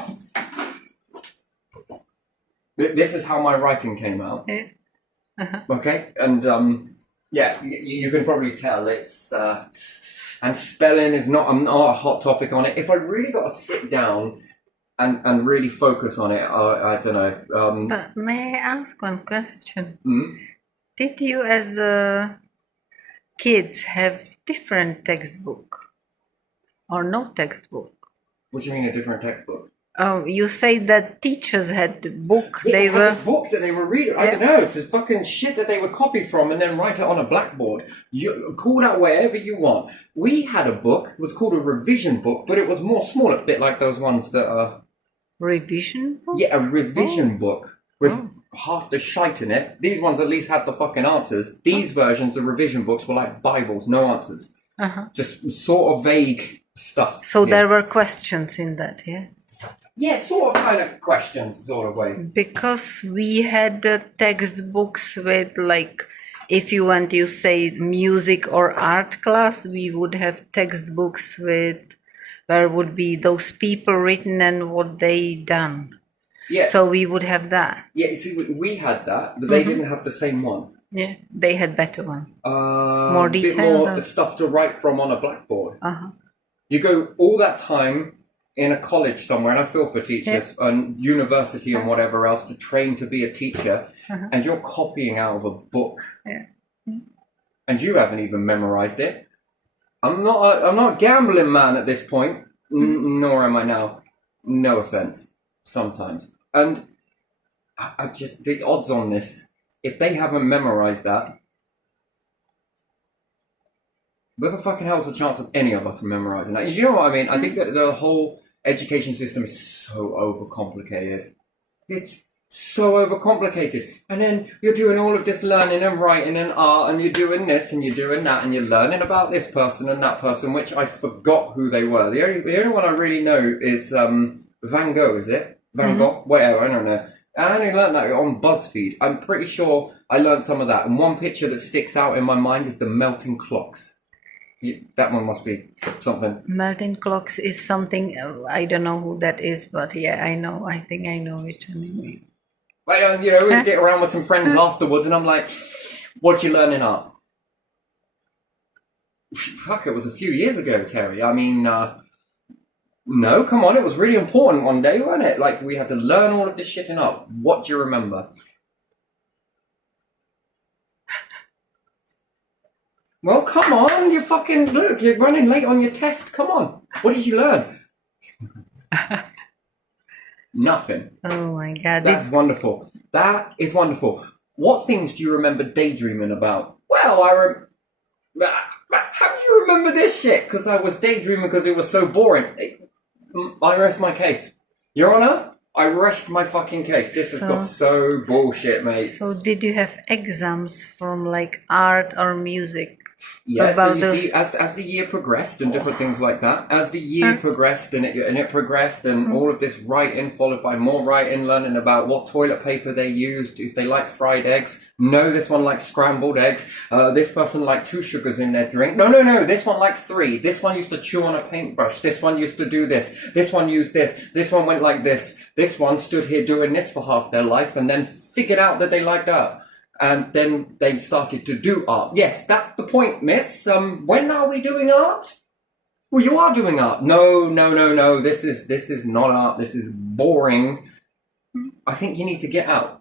This is how my writing came out. Okay? And, you can probably tell it's... and spelling is not a hot topic on it. If I really got to sit down and really focus on it, I don't know. But may I ask one question? Did you, as kids, have different textbook? Or no textbook? What do you mean a different textbook? Oh, you say that teachers had book. Yeah, they were book that they were reading. I don't know. It's a fucking shit that they would copy from and then write it on a blackboard. You call that wherever you want. We had a book. It was called a revision book, but it was more small, a bit like those ones that are revision book. Yeah, a revision book with half the shite in it. These ones at least had the fucking answers. These versions of revision books were like Bibles, no answers. Just sort of vague stuff. So there were questions in that, yeah. Yeah, sort of kind of questions, sort of way. Because we had textbooks with, like, if you want to say music or art class, we would have textbooks with where would be those people written and what they done. Yeah. So we would have that. Yeah, see, we had that, but they didn't have the same one. Yeah, they had better one. More detailed. A bit more stuff to write from on a blackboard. You go all that time in a college somewhere, and I feel for teachers, and university and whatever else, to train to be a teacher, and you're copying out of a book, and you haven't even memorized it. I'm not a gambling man at this point, nor am I now. No offense, sometimes. And I just, the odds on this, if they haven't memorized that, what the fucking hell's the chance of any of us memorizing that? You know what I mean? I think that the whole education system is so overcomplicated. It's so overcomplicated. And then you're doing all of this learning and writing and art, and you're doing this and you're doing that, and you're learning about this person and that person, which I forgot who they were. The only one I really know is Van Gogh, is it? Van Gogh? Whatever, I don't know. I only learned that on BuzzFeed. I'm pretty sure I learned some of that. And one picture that sticks out in my mind is the melting clocks. That one must be something. Melting clocks is something, I don't know who that is, but yeah, I know. I think I know which one you mean. Like, you know, we get around with some friends afterwards, and I'm like, "What'd you learn in art?" Fuck, it was a few years ago, Terry. I mean, no, come on, it was really important one day, wasn't it? Like, we had to learn all of this shit in art. What do you remember? Well, come on, you fucking, look, you're running late on your test. Come on. What did you learn? Nothing. Oh my God. That's wonderful. That is wonderful. What things do you remember daydreaming about? Well, how do you remember this shit? Because I was daydreaming because it was so boring. I rest my case. Your Honor, I rest my fucking case. This has got so bullshit, mate. So did you have exams from like art or music? Yeah, so you see, as the year progressed and different things like that, as the year progressed and it progressed and all of this writing followed by more writing, learning about what toilet paper they used, if they liked fried eggs. No, this one liked scrambled eggs. This person liked 2 sugars in their drink. No, this one liked 3. This one used to chew on a paintbrush. This one used to do this. This one used this. This one went like this. This one stood here doing this for half their life and then figured out that they liked art. And then they started to do art. Yes, that's the point, miss. When are we doing art? Well, you are doing art. No. This is not art. This is boring. I think you need to get out.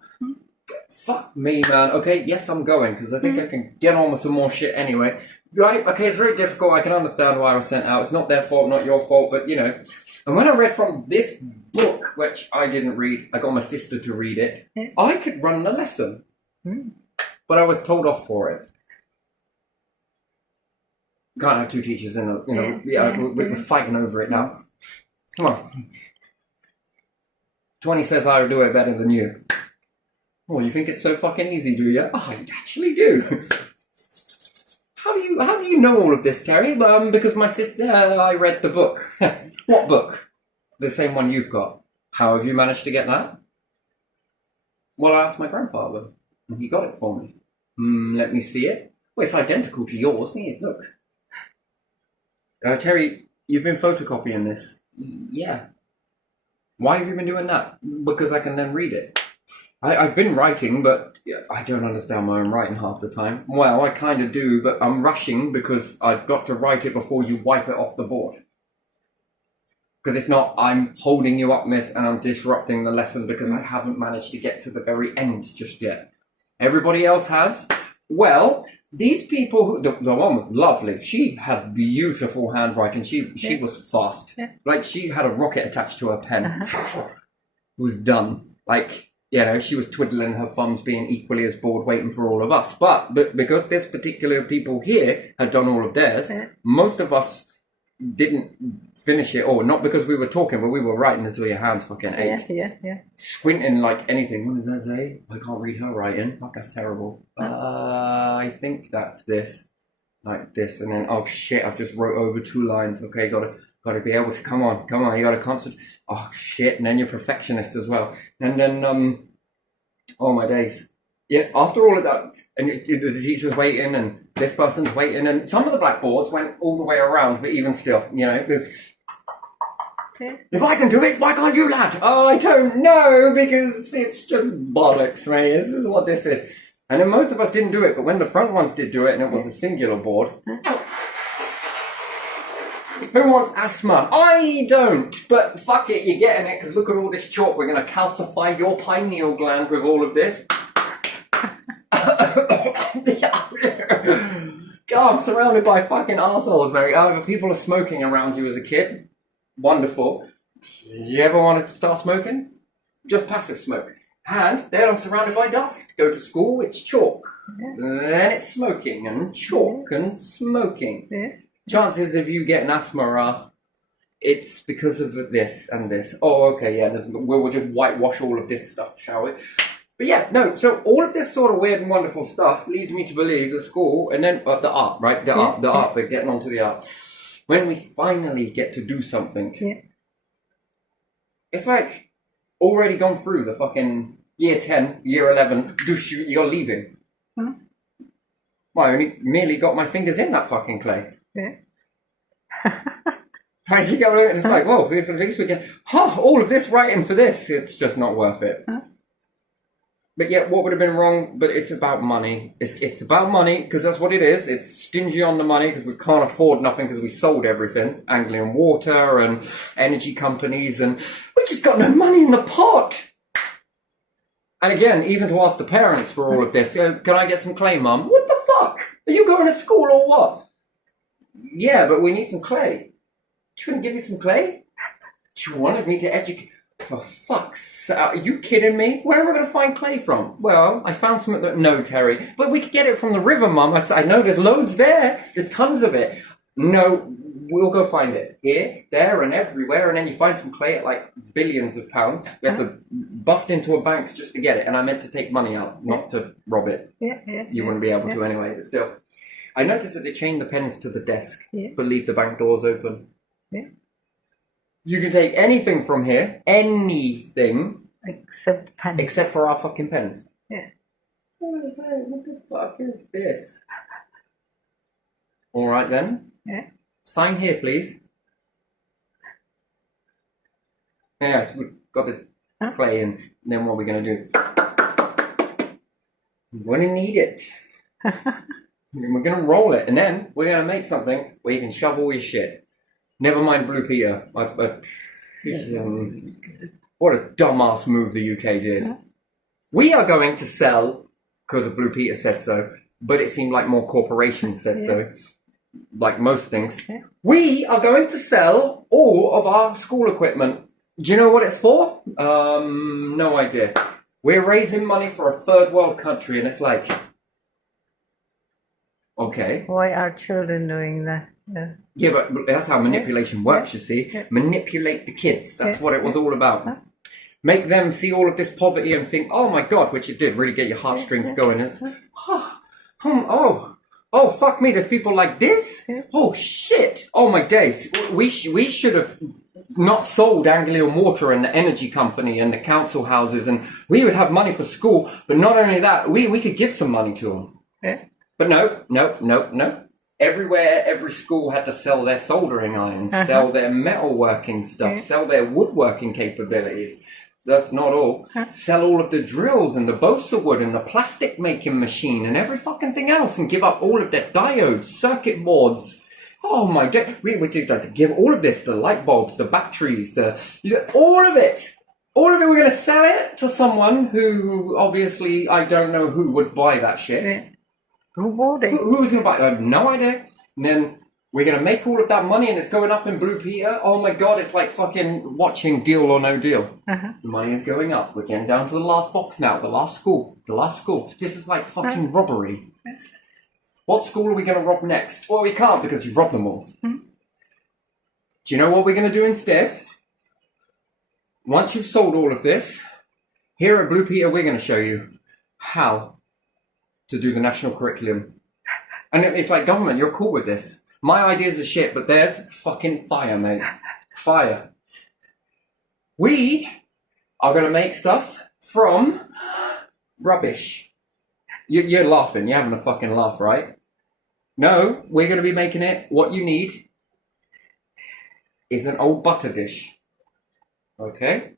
Fuck me, man. Okay, yes, I'm going, because I think I can get on with some more shit anyway. Right, okay, it's very difficult. I can understand why I was sent out. It's not their fault, not your fault, but, you know. And when I read from this book, which I didn't read, I got my sister to read it, I could run the lesson. But I was told off for it. Can't have 2 teachers in a, we're fighting over it now. Come on. 20 says I would do it better than you. Oh, you think it's so fucking easy, do you? Oh, I actually do. How do you know all of this, Terry? Because my sister, I read the book. What book? The same one you've got. How have you managed to get that? Well, I asked my grandfather. And he got it for me. Let me see it. Well, it's identical to yours, isn't it? Look. Terry, you've been photocopying this. Yeah. Why have you been doing that? Because I can then read it. I've been writing, but I don't understand my own writing half the time. Well, I kind of do, but I'm rushing because I've got to write it before you wipe it off the board. Because if not, I'm holding you up, miss, and I'm disrupting the lesson because I haven't managed to get to the very end just yet. Everybody else has. Well, these people, the one was lovely. She had beautiful handwriting. She was fast. Like, she had a rocket attached to her pen. It was done. Like, you know, she was twiddling her thumbs, being equally as bored, waiting for all of us. But because this particular people here had done all of theirs, most of us didn't finish it all. Not because we were talking, but we were writing until your hands fucking ache. Yeah. Squinting like anything. What does that say? I can't read her writing. Fuck, that's terrible. I think that's this. Like this. And then, oh shit, I've just wrote over 2 lines. Okay, gotta be able to, come on, you gotta concentrate. Oh shit, and then you're perfectionist as well. And then, oh my days. Yeah, after all of that, and the teacher's waiting, and this person's waiting, and some of the blackboards went all the way around, but even still, you know. If I can do it, why can't you, lad? Oh, I don't know, because it's just bollocks, mate. This is what this is. And then most of us didn't do it, but when the front ones did do it, and it was a singular board. Who wants asthma? I don't, but fuck it, you're getting it, because look at all this chalk. We're going to calcify your pineal gland with all of this. God, I'm surrounded by fucking arseholes, Mary. Either people are smoking around you as a kid. Wonderful. You ever want to start smoking? Just passive smoke. And then I'm surrounded by dust. Go to school, it's chalk. Then it's smoking and chalk and smoking. Chances of you getting asthma are, it's because of this and this. Oh, okay, yeah, we'll just whitewash all of this stuff, shall we? But yeah, no, so all of this sort of weird and wonderful stuff leads me to believe that school, and then the art, right? The art, but getting onto the art. When we finally get to do something, it's like already gone through the fucking year 10, year 11, you're leaving. Well, I only merely got my fingers in that fucking clay. Yeah. As you go in, it's like, whoa, at least we can, all of this writing for this, it's just not worth it. But yet, what would have been wrong? But it's about money. It's about money, because that's what it is. It's stingy on the money, because we can't afford nothing, because we sold everything. Anglian Water and energy companies, and we just got no money in the pot. And again, even to ask the parents for all of this, can I get some clay, Mum? What the fuck? Are you going to school or what? Yeah, but we need some clay. You couldn't give me some clay? You wanted me to educate... For fuck's sake, are you kidding me? Where am I going to find clay from? Well, I found some at the... No, Terry, but we could get it from the river, Mum. I know there's loads there. There's tons of it. No, we'll go find it. Here, there, and everywhere, and then you find some clay at like billions of pounds. We have to bust into a bank just to get it, and I meant to take money out, not to rob it. You wouldn't be able to anyway, but still. I noticed that they chained the pens to the desk, but leave the bank doors open. You can take anything from here, anything, Except pens. except for our fucking pens. Yeah. What the fuck is this? All right then. Yeah. Sign here, please. Yeah, so we've got this clay, and then what are we going to do? We're going to knead it. We're going to roll it, and then we're going to make something where you can shove all your shit. Never mind Blue Peter. What a dumbass move the UK did. We are going to sell, because of Blue Peter said so, but it seemed like more corporations said so, like most things. We are going to sell all of our school equipment. Do you know what it's for? No idea. We're raising money for a third world country, and it's like, okay. Why are children doing that? Yeah, but that's how manipulation works, you see. Manipulate the kids. That's what it was all about. Make them see all of this poverty and think, oh my God, which it did really get your heartstrings going. It's, oh, fuck me, there's people like this? Oh, shit. Oh, my days. We should have not sold Anglian Water and the energy company and the council houses, and we would have money for school. But not only that, we could give some money to them. But no. Everywhere, every school had to sell their soldering irons, sell their metalworking stuff, sell their woodworking capabilities. That's not all. Sell all of the drills and the balsa wood and the plastic making machine and every fucking thing else, and give up all of their diodes, circuit boards. Oh my God. We did like to give all of this, the light bulbs, the batteries, all of it. All of it, we're going to sell it to someone who obviously, I don't know who would buy that shit. Who bought it? Who's going to buy it? I have no idea. And then we're going to make all of that money, and it's going up in Blue Peter. Oh my God, it's like fucking watching Deal or No Deal. The money is going up. We're getting down to the last box now, the last school. This is like fucking robbery. What school are we going to rob next? Well, we can't because you've robbed them all. Do you know what we're going to do instead? Once you've sold all of this, here at Blue Peter, we're going to show you how to do the national curriculum. And it's like, government, you're cool with this. My ideas are shit, but there's fucking fire, mate. Fire. We are going to make stuff from rubbish. You're laughing. You're having a fucking laugh, right? No, we're going to be making it. What you need is an old butter dish. Okay?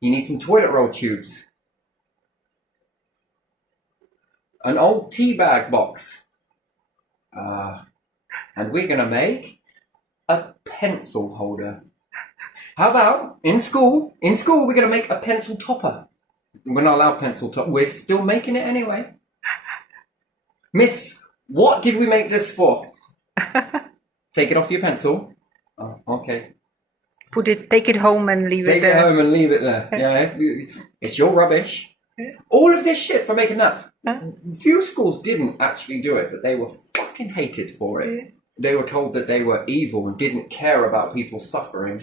You need some toilet roll tubes. An old tea bag box. And we're going to make a pencil holder. How about in school, we're going to make a pencil topper. We're not allowed pencil top. We're still making it anyway. Miss, what did we make this for? Take it off your pencil. Oh, okay. Take it home and leave it there. Take it home and leave it there. Yeah. It's your rubbish. All of this shit for making that. Few schools didn't actually do it, but they were fucking hated for it. They were told that they were evil and didn't care about people suffering.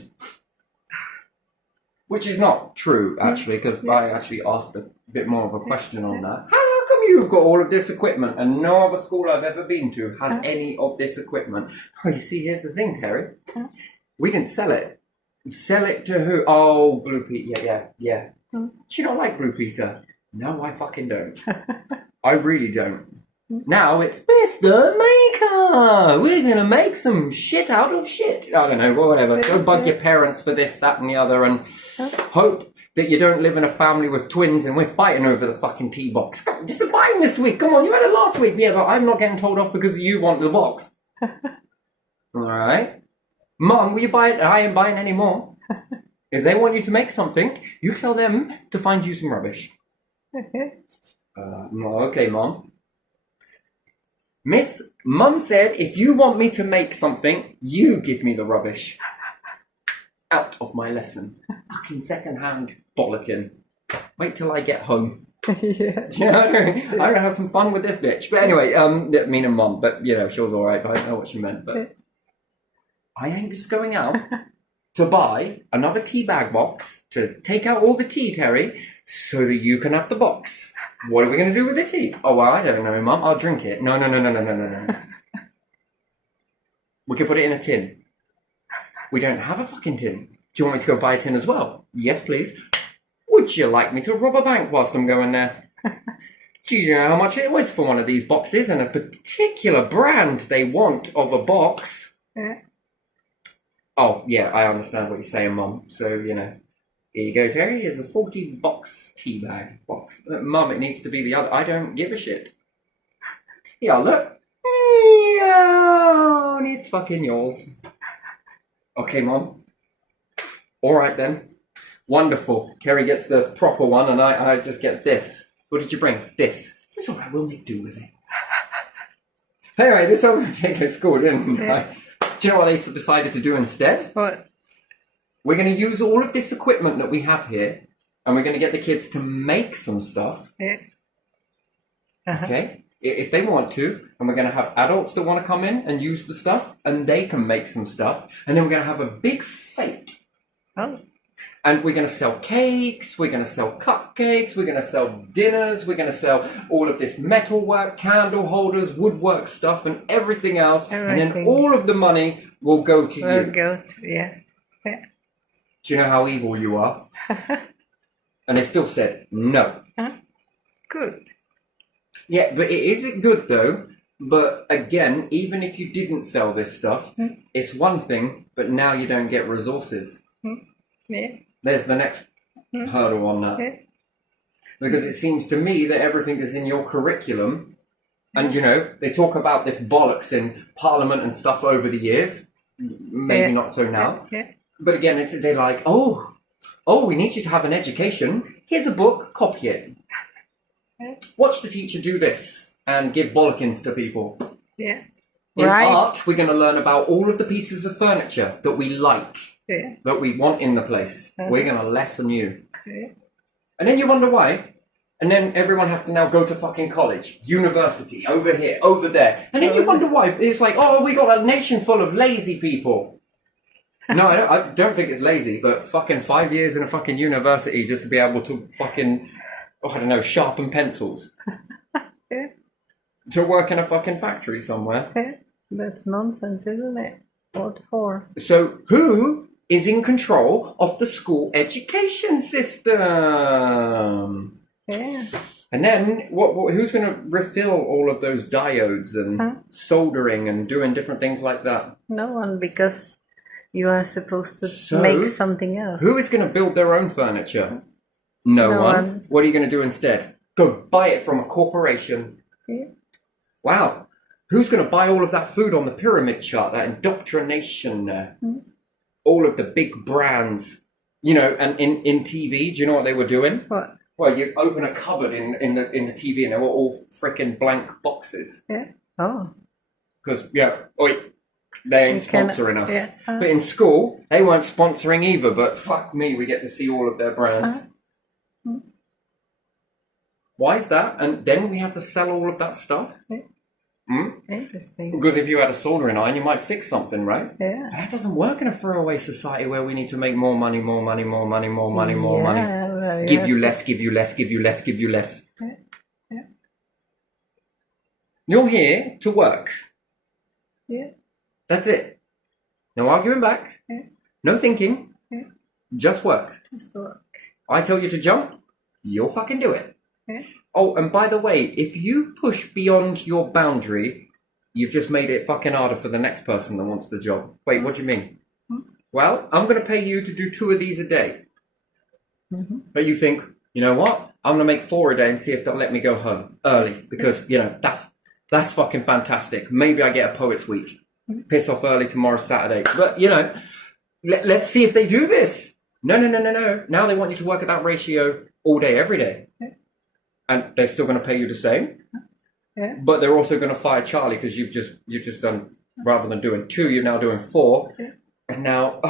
Which is not true, actually, because I actually asked a bit more of a question on that. How come you've got all of this equipment and no other school I've ever been to has any of this equipment? Oh, you see, here's the thing, Terry. We didn't sell it. Sell it to who? Oh, Blue Peter. Yeah. Do you not like Blue Peter? No, I fucking don't. I really don't. Now it's Mr. Maker. We're gonna make some shit out of shit. I don't know, whatever. Go bug your parents for this, that, and the other, and hope that you don't live in a family with twins and we're fighting over the fucking tea box. This is mine this week. Come on, you had it last week. Yeah, but I'm not getting told off because you want the box. All right, Mom, will you buy it? I ain't buying any more. If they want you to make something, you tell them to find you some rubbish. Okay, Mom. Mum said, if you want me to make something, you give me the rubbish. Out of my lesson. Fucking second-hand bollocking. Wait till I get home. Yeah. Yeah, I'm gonna have some fun with this bitch. But anyway, meaning Mum, but you know, she was alright, but I don't know what she meant. But I ain't just going out to buy another tea bag box to take out all the tea, Terry, so that you can have the box. What are we going to do with the tea? Oh, well, I don't know, Mum. I'll drink it. No. We could put it in a tin. We don't have a fucking tin. Do you want me to go buy a tin as well? Yes, please. Would you like me to rob a bank whilst I'm going there? Do you know how much it was for one of these boxes and a particular brand they want of a box? Yeah. Oh, yeah, I understand what you're saying, Mum. So, you know. Here you go, Terry. Here's a 40-box tea bag box. Mum, it needs to be the other. I don't give a shit. Yeah, look. Yeah, it's fucking yours. Okay, Mum. All right, then. Wonderful. Kerry gets the proper one, and I just get this. What did you bring? This. It's all right. We'll make do with it. Anyway, this one we take to school, didn't I? Do you know what they decided to do instead? What? We're going to use all of this equipment that we have here, and we're going to get the kids to make some stuff. Yeah. Okay? If they want to, and we're going to have adults that want to come in and use the stuff, and they can make some stuff, and then we're going to have a big fete. Oh. And we're going to sell cakes, we're going to sell cupcakes, we're going to sell dinners, we're going to sell all of this metalwork, candle holders, woodwork stuff, and everything else. And then all of the money will go to you. Will go to, yeah. Do you know how evil you are? And they still said no. Good. Yeah, but is it good though? But again, even if you didn't sell this stuff, it's one thing, but now you don't get resources. Yeah. There's the next hurdle on that. Yeah. Because it seems to me that everything is in your curriculum. And, you know, they talk about this bollocks in Parliament and stuff over the years. Maybe not so now. Yeah. But again, they're like, oh, we need you to have an education. Here's a book, copy it. Watch the teacher do this and give bollockings to people. Yeah. In art, we're going to learn about all of the pieces of furniture that we like, that we want in the place. We're going to lesson you. And then you wonder why. And then everyone has to now go to fucking college, university, over here, over there. And then you wonder why. It's like, oh, we got a nation full of lazy people. No, I don't think it's lazy, but fucking 5 years in a fucking university just to be able to fucking, I don't know, sharpen pencils. To work in a fucking factory somewhere. That's nonsense, isn't it? What for? So who is in control of the school education system? Yeah. And then who's going to refill all of those diodes and soldering and doing different things like that? No one, because you are supposed to make something else. Who is going to build their own furniture? No one. What are you going to do instead? Go buy it from a corporation. Yeah. Wow. Who's going to buy all of that food on the pyramid chart, that indoctrination? All of the big brands, you know, and in TV, do you know what they were doing? What? Well, you open a cupboard in the TV and they were all freaking blank boxes. Yeah. Oh. Because, they ain't sponsoring us. Yeah. But in school, they weren't sponsoring either, but fuck me, we get to see all of their brands. Why is that? And then we had to sell all of that stuff? Interesting. Because if you had a soldering iron, you might fix something, right? Yeah. But that doesn't work in a throwaway society where we need to make more money. Well, Give you less, give you less, give you less, give you less. Yeah. You're here to work. Yeah. That's it. No arguing back. Yeah. No thinking. Yeah. Just work. Just work. I tell you to jump, you'll fucking do it. Yeah. Oh, and by the way, if you push beyond your boundary, you've just made it fucking harder for the next person that wants the job. Wait, what do you mean? Well, I'm going to pay you to do 2 of these a day. But you think, you know what? I'm going to make 4 a day and see if they'll let me go home early because, you know, that's fucking fantastic. Maybe I get a poet's week. Piss off early tomorrow, Saturday. But, you know, let's see if they do this. No. Now they want you to work at that ratio all day, every day. And they're still going to pay you the same. Yeah. But they're also going to fire Charlie because you've just done, rather than doing 2, you're now doing 4. Yeah. And now,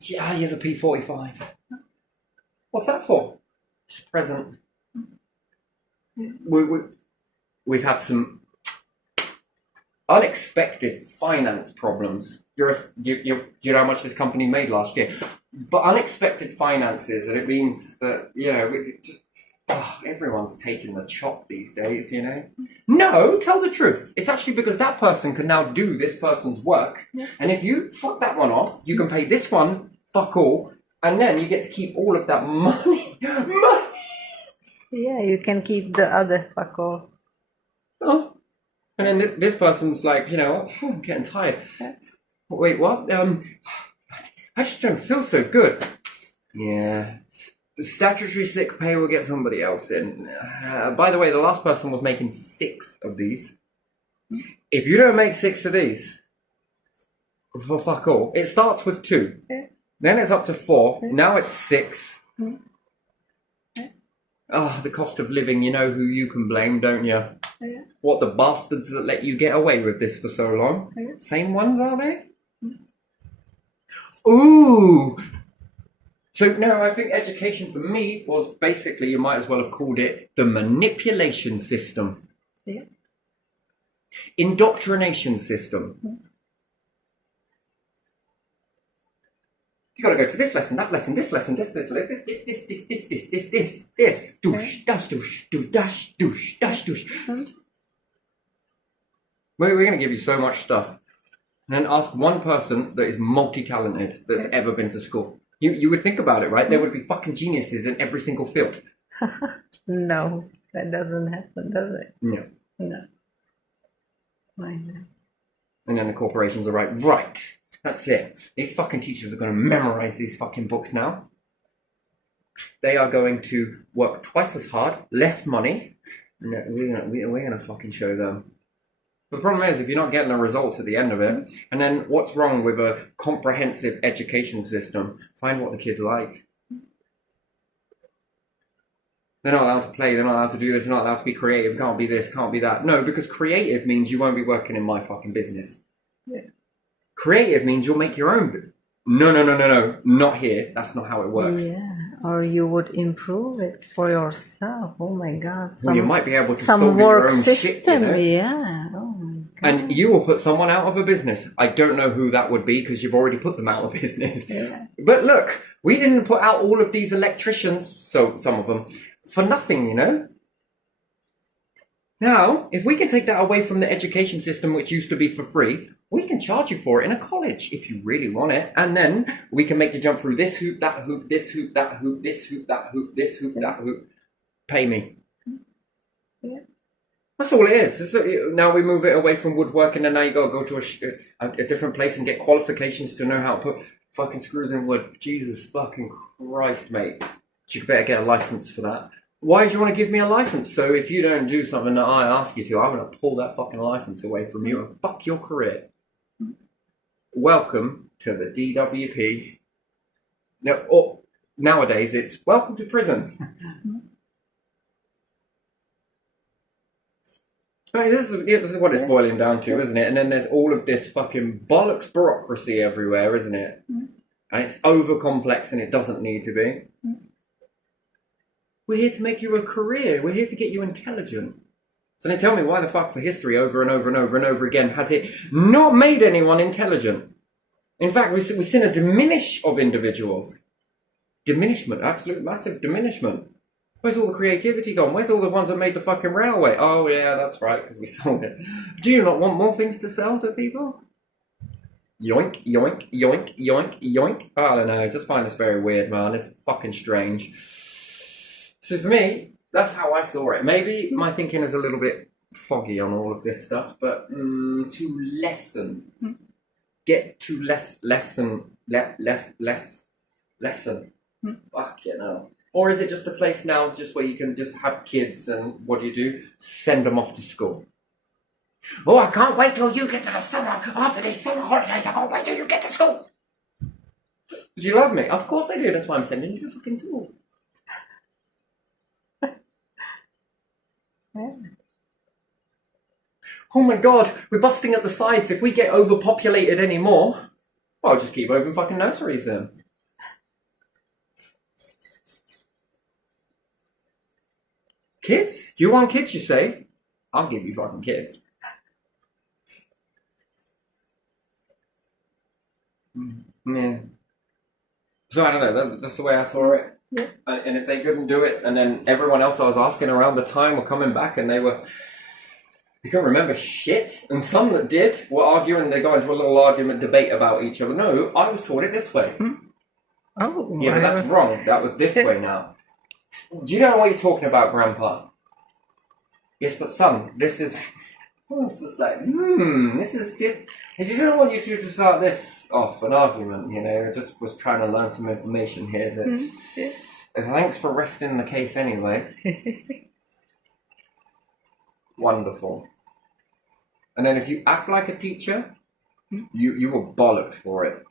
here's a P45. What's that for? It's a present. We've had some unexpected finance problems. You know how much this company made last year, but unexpected finances, and it means that, you know, everyone's taking the chop these days, you know. No, tell the truth. It's actually because that person can now do this person's work, and if you fuck that one off, you can pay this one fuck all, and then you get to keep all of that money. Yeah, you can keep the other fuck all. Oh. And then this person's like, you know, I'm getting tired. Wait, what? I just don't feel so good. Yeah. The statutory sick pay will get somebody else in. By the way, the last person was making 6 of these. If you don't make 6 of these, for fuck all, it starts with 2. Then it's up to 4. Now it's 6. The cost of living, you know who you can blame, don't you? Yeah. What, the bastards that let you get away with this for so long? Yeah. Same ones, are they? Ooh! So, no, I think education for me was basically, you might as well have called it the manipulation system. Yeah. Indoctrination system. You gotta go to this lesson, that lesson, this lesson, this, douche, dash, douche, dash, douche, dash, douche. We're gonna give you so much stuff. And then ask one person that is multi-talented that's ever been to school. You would think about it, right? There would be fucking geniuses in every single field. No, that doesn't happen, does it? No. No. I know. And then the corporations are right, that's it. These fucking teachers are going to memorize these fucking books now. They are going to work twice as hard, less money, and we're gonna fucking show them. The problem is, if you're not getting the results at the end of it, and then what's wrong with a comprehensive education system? Find what the kids like. They're not allowed to play, they're not allowed to do this, they're not allowed to be creative, can't be this, can't be that. No, because creative means you won't be working in my fucking business. Yeah. Creative means you'll make your own. No, not here. That's not how it works. Yeah, or you would improve it for yourself. Oh my God. Well, you might be able to some solve work your own system, shit, you know? yeah. Oh my God. And you will put someone out of a business. I don't know who that would be because you've already put them out of business. Yeah. But look, we didn't put out all of these electricians, so some of them, for nothing, you know? Now, if we can take that away from the education system, which used to be for free, we can charge you for it in a college if you really want it. And then we can make you jump through this hoop, that hoop, this hoop, that hoop, this hoop, that hoop, this hoop, that hoop. Pay me. Yeah. That's all it is. Now we move it away from woodworking, and now you got to go to a different place and get qualifications to know how to put fucking screws in wood. Jesus fucking Christ, mate. You better get a license for that. Why do you want to give me a license? So if you don't do something that I ask you to, I'm going to pull that fucking license away from you and fuck your career. Welcome to the DWP. No, nowadays it's welcome to prison. I mean, this is what it's boiling down to, isn't it? And then there's all of this fucking bollocks bureaucracy everywhere, isn't it? And it's over complex and it doesn't need to be. We're here to make you a career. We're here to get you intelligent. So they tell me, why the fuck for history over and over and over and over again has it not made anyone intelligent? In fact, we've seen a diminish of individuals. Diminishment, absolute massive diminishment. Where's all the creativity gone? Where's all the ones that made the fucking railway? Oh yeah, that's right, because we sold it. Do you not want more things to sell to people? Yoink, yoink, yoink, yoink, yoink. I don't know, I just find this very weird, man. It's fucking strange. So for me, that's how I saw it. Maybe my thinking is a little bit foggy on all of this stuff, but to lessen, get to lesson. Fuck you know. Or is it just a place now just where you can just have kids and what do? Send them off to school. Oh, I can't wait till you get to the summer. After these summer holidays, I can't wait till you get to school. Do you love me? Of course I do. That's why I'm sending you to fucking school. Yeah. Oh my god, we're busting at the sides. If we get overpopulated anymore, well, I'll just keep open fucking nurseries then. Kids? You want kids, you say? I'll give you fucking kids. Yeah. So I don't know, that's the way I saw it. Yeah. And if they couldn't do it, and then everyone else I was asking around the time were coming back and they couldn't remember shit. And some that did were arguing, they got into a little argument, debate about each other. No, I was taught it this way. Oh, Yeah, but that's wrong. That was this way now. Do you know what you're talking about, Grandpa? Yes, but son, this is... Oh, it's just like, this is... I didn't want you to start this off, an argument, you know. I just was trying to learn some information here. That, thanks for resting the case anyway. Wonderful. And then if you act like a teacher, you were bollocked for it.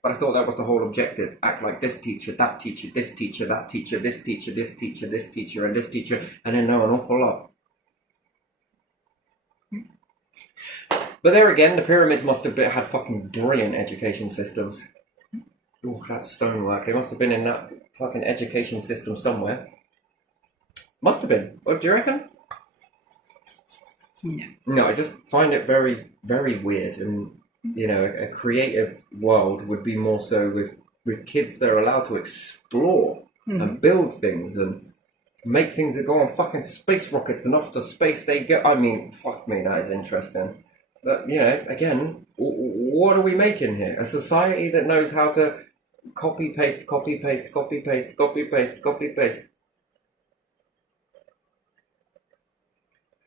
But I thought that was the whole objective. Act like this teacher, that teacher, this teacher, that teacher, this teacher, this teacher, this teacher, and this teacher, and then know an awful lot. But there again, the pyramids must have had fucking brilliant education systems. Oh, that stonework. They must have been in that fucking education system somewhere. Must have been. What do you reckon? No. No, I just find it very, very weird. And, you know, a creative world would be more so with kids that are allowed to explore and build things and make things that go on fucking space rockets and off to space they go. I mean, fuck me, that is interesting. But, you know, again, what are we making here? A society that knows how to copy, paste, copy, paste, copy, paste, copy, paste, copy, paste.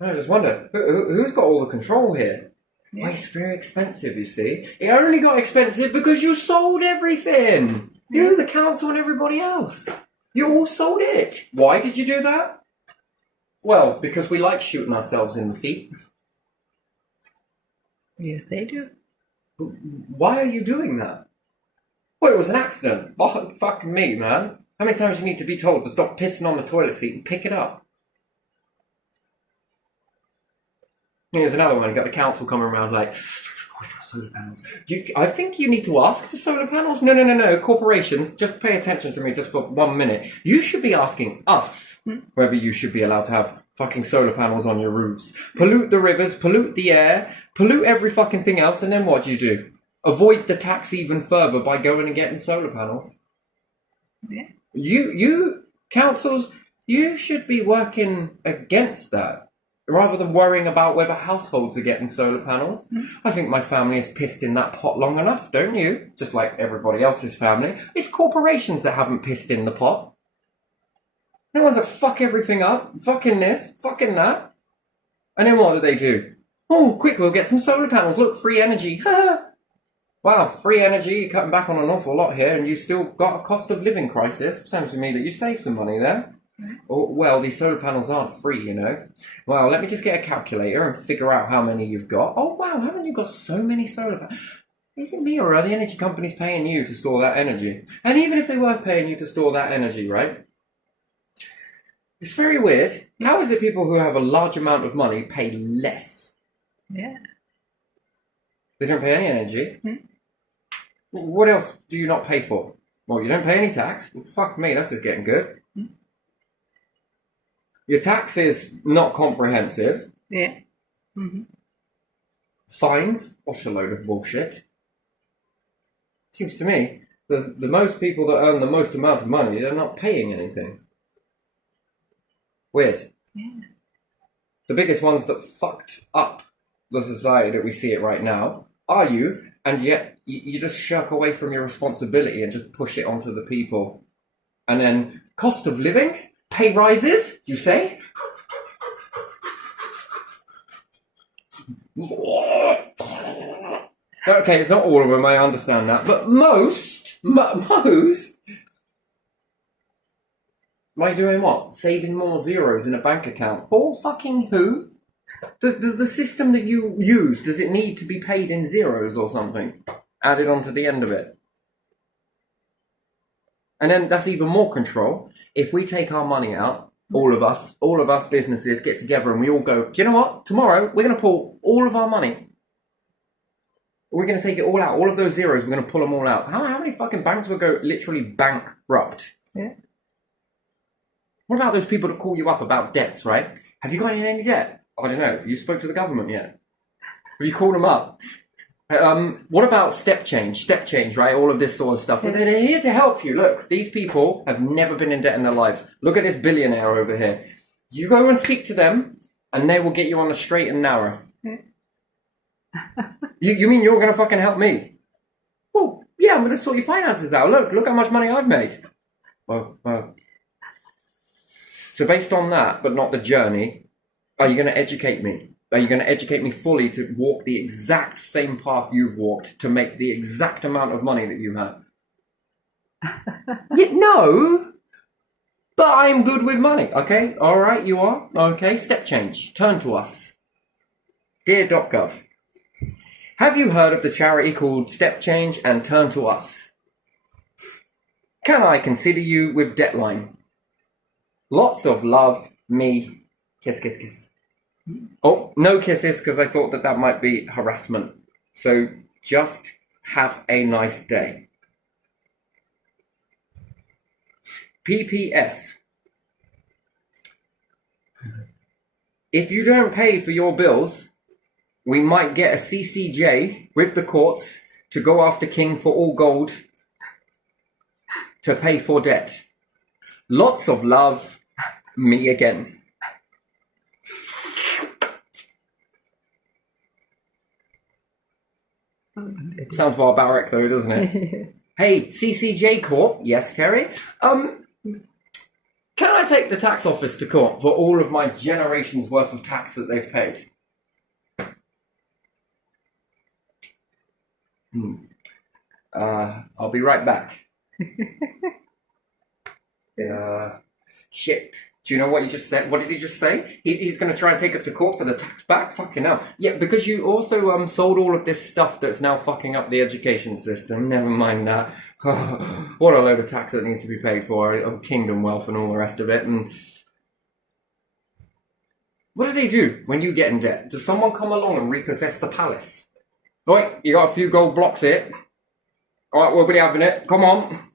I just wonder, who's got all the control here? Yeah. Well, it's very expensive, you see. It only got expensive because you sold everything. You, the council and everybody else. You all sold it. Why did you do that? Well, because we like shooting ourselves in the feet. Yes, they do. Why are you doing that? Well, it was an accident. Oh, fuck me, man. How many times do you need to be told to stop pissing on the toilet seat and pick it up? Here's another one. You got the council coming around like, oh, it's got solar panels. I think you need to ask for solar panels. No. Corporations, just pay attention to me just for 1 minute. You should be asking us whether you should be allowed to have fucking solar panels on your roofs. Pollute the rivers, pollute the air, pollute every fucking thing else, and then what do you do? Avoid the tax even further by going and getting solar panels. Yeah. You councils, you should be working against that. Rather than worrying about whether households are getting solar panels. I think my family is pissed in that pot long enough, don't you? Just like everybody else's family. It's corporations that haven't pissed in the pot. No one's a fuck everything up. Fucking this, fucking that. And then what do? Oh, quick, we'll get some solar panels. Look, free energy. Wow, free energy. You're cutting back on an awful lot here and you still got a cost of living crisis. Sounds to me that you saved some money there. Oh, well, these solar panels aren't free, you know. Well, let me just get a calculator and figure out how many you've got. Oh, wow, haven't you got so many solar panels? Is it me or are the energy companies paying you to store that energy? And even if they were paying you to store that energy, right? It's very weird. How is it people who have a large amount of money pay less? Yeah. They don't pay any energy. What else do you not pay for? Well, you don't pay any tax. Well, fuck me, that's just getting good. Your tax is not comprehensive. Yeah. Fines, what's a load of bullshit. Seems to me the most people that earn the most amount of money, they're not paying anything. Weird. Yeah. The biggest ones that fucked up the society that we see it right now are you, and yet you just shirk away from your responsibility and just push it onto the people. And then cost of living? Pay rises, you say? Okay, it's not all of them, I understand that. But most... By doing what? Saving more zeros in a bank account. For fucking who? Does the system that you use, does it need to be paid in zeros or something? Added onto the end of it. And then that's even more control. If we take our money out, all of us businesses get together and we all go, do you know what? Tomorrow, we're going to pull all of our money. We're going to take it all out. All of those zeros, we're going to pull them all out. How many fucking banks would go literally bankrupt? Yeah. What about those people that call you up about debts, right? Have you got any debt? I don't know. Have you spoke to the government yet? Have you called them up? What about step change, right? All of this sort of stuff. Well, they're here to help you. Look, these people have never been in debt in their lives. Look at this billionaire over here. You go and speak to them, and they will get you on the straight and narrow. You mean you're going to fucking help me? Well, yeah, I'm going to sort your finances out. Look how much money I've made. Well. So based on that, but not the journey, are you going to educate me? Are you going to educate me fully to walk the exact same path you've walked to make the exact amount of money that you have? No, but I'm good with money, okay? All right, you are? Okay, step change. Turn to us. Dear.gov, have you heard of the charity called Step Change and Turn to Us? Can I consider you with Deadline? Lots of love, me. Kiss, kiss, kiss. Oh, no kisses, because I thought that might be harassment. So just have a nice day. PPS. If you don't pay for your bills, we might get a CCJ with the courts to go after King for all gold to pay for debt. Lots of love, me again. Sounds barbaric though, doesn't it? Hey, CCJ court. Yes, Terry. Can I take the tax office to court for all of my generations worth of tax that they've paid? I'll be right back. Shit. Do you know what he just said? What did he just say? He's going to try and take us to court for the tax back? Fucking hell. Yeah, because you also sold all of this stuff that's now fucking up the education system. Never mind that. What a load of tax that needs to be paid for. Kingdom wealth and all the rest of it. And what do they do when you get in debt? Does someone come along and repossess the palace? Right, you got a few gold blocks here. All right, we'll be having it. Come on.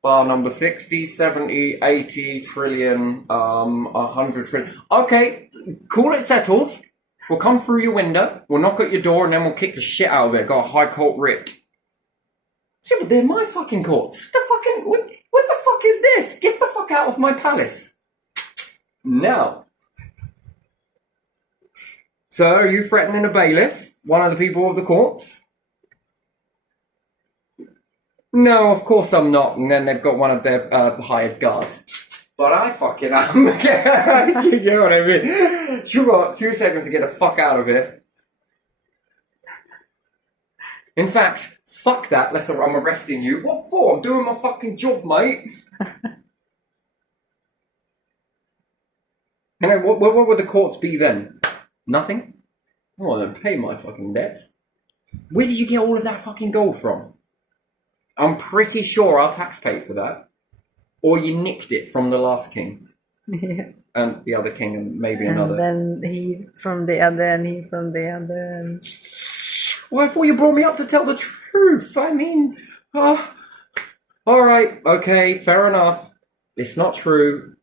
Bar number 60, 70, 80 trillion, 100 trillion. Okay, call it settled. We'll come through your window, we'll knock at your door, and then we'll kick the shit out of it. Got a high court writ. Yeah, but they're my fucking courts. What the fuck is this? Get the fuck out of my palace. Now. So, are you threatening a bailiff? One of the people of the courts? No, of course I'm not. And then they've got one of their hired guards. But I fucking am. You know what I mean? You've got a few seconds to get the fuck out of here. In fact, fuck that. I'm arresting you. What for? I'm doing my fucking job, mate. And then what would the courts be then? Nothing? Oh, then pay my fucking debts. Where did you get all of that fucking gold from? I'm pretty sure our tax paid for that. Or you nicked it from the last king. Yeah. And the other king and maybe another. And then he from the other and he from the other. And... Well, I thought you brought me up to tell the truth. I mean, all right, okay, fair enough. It's not true.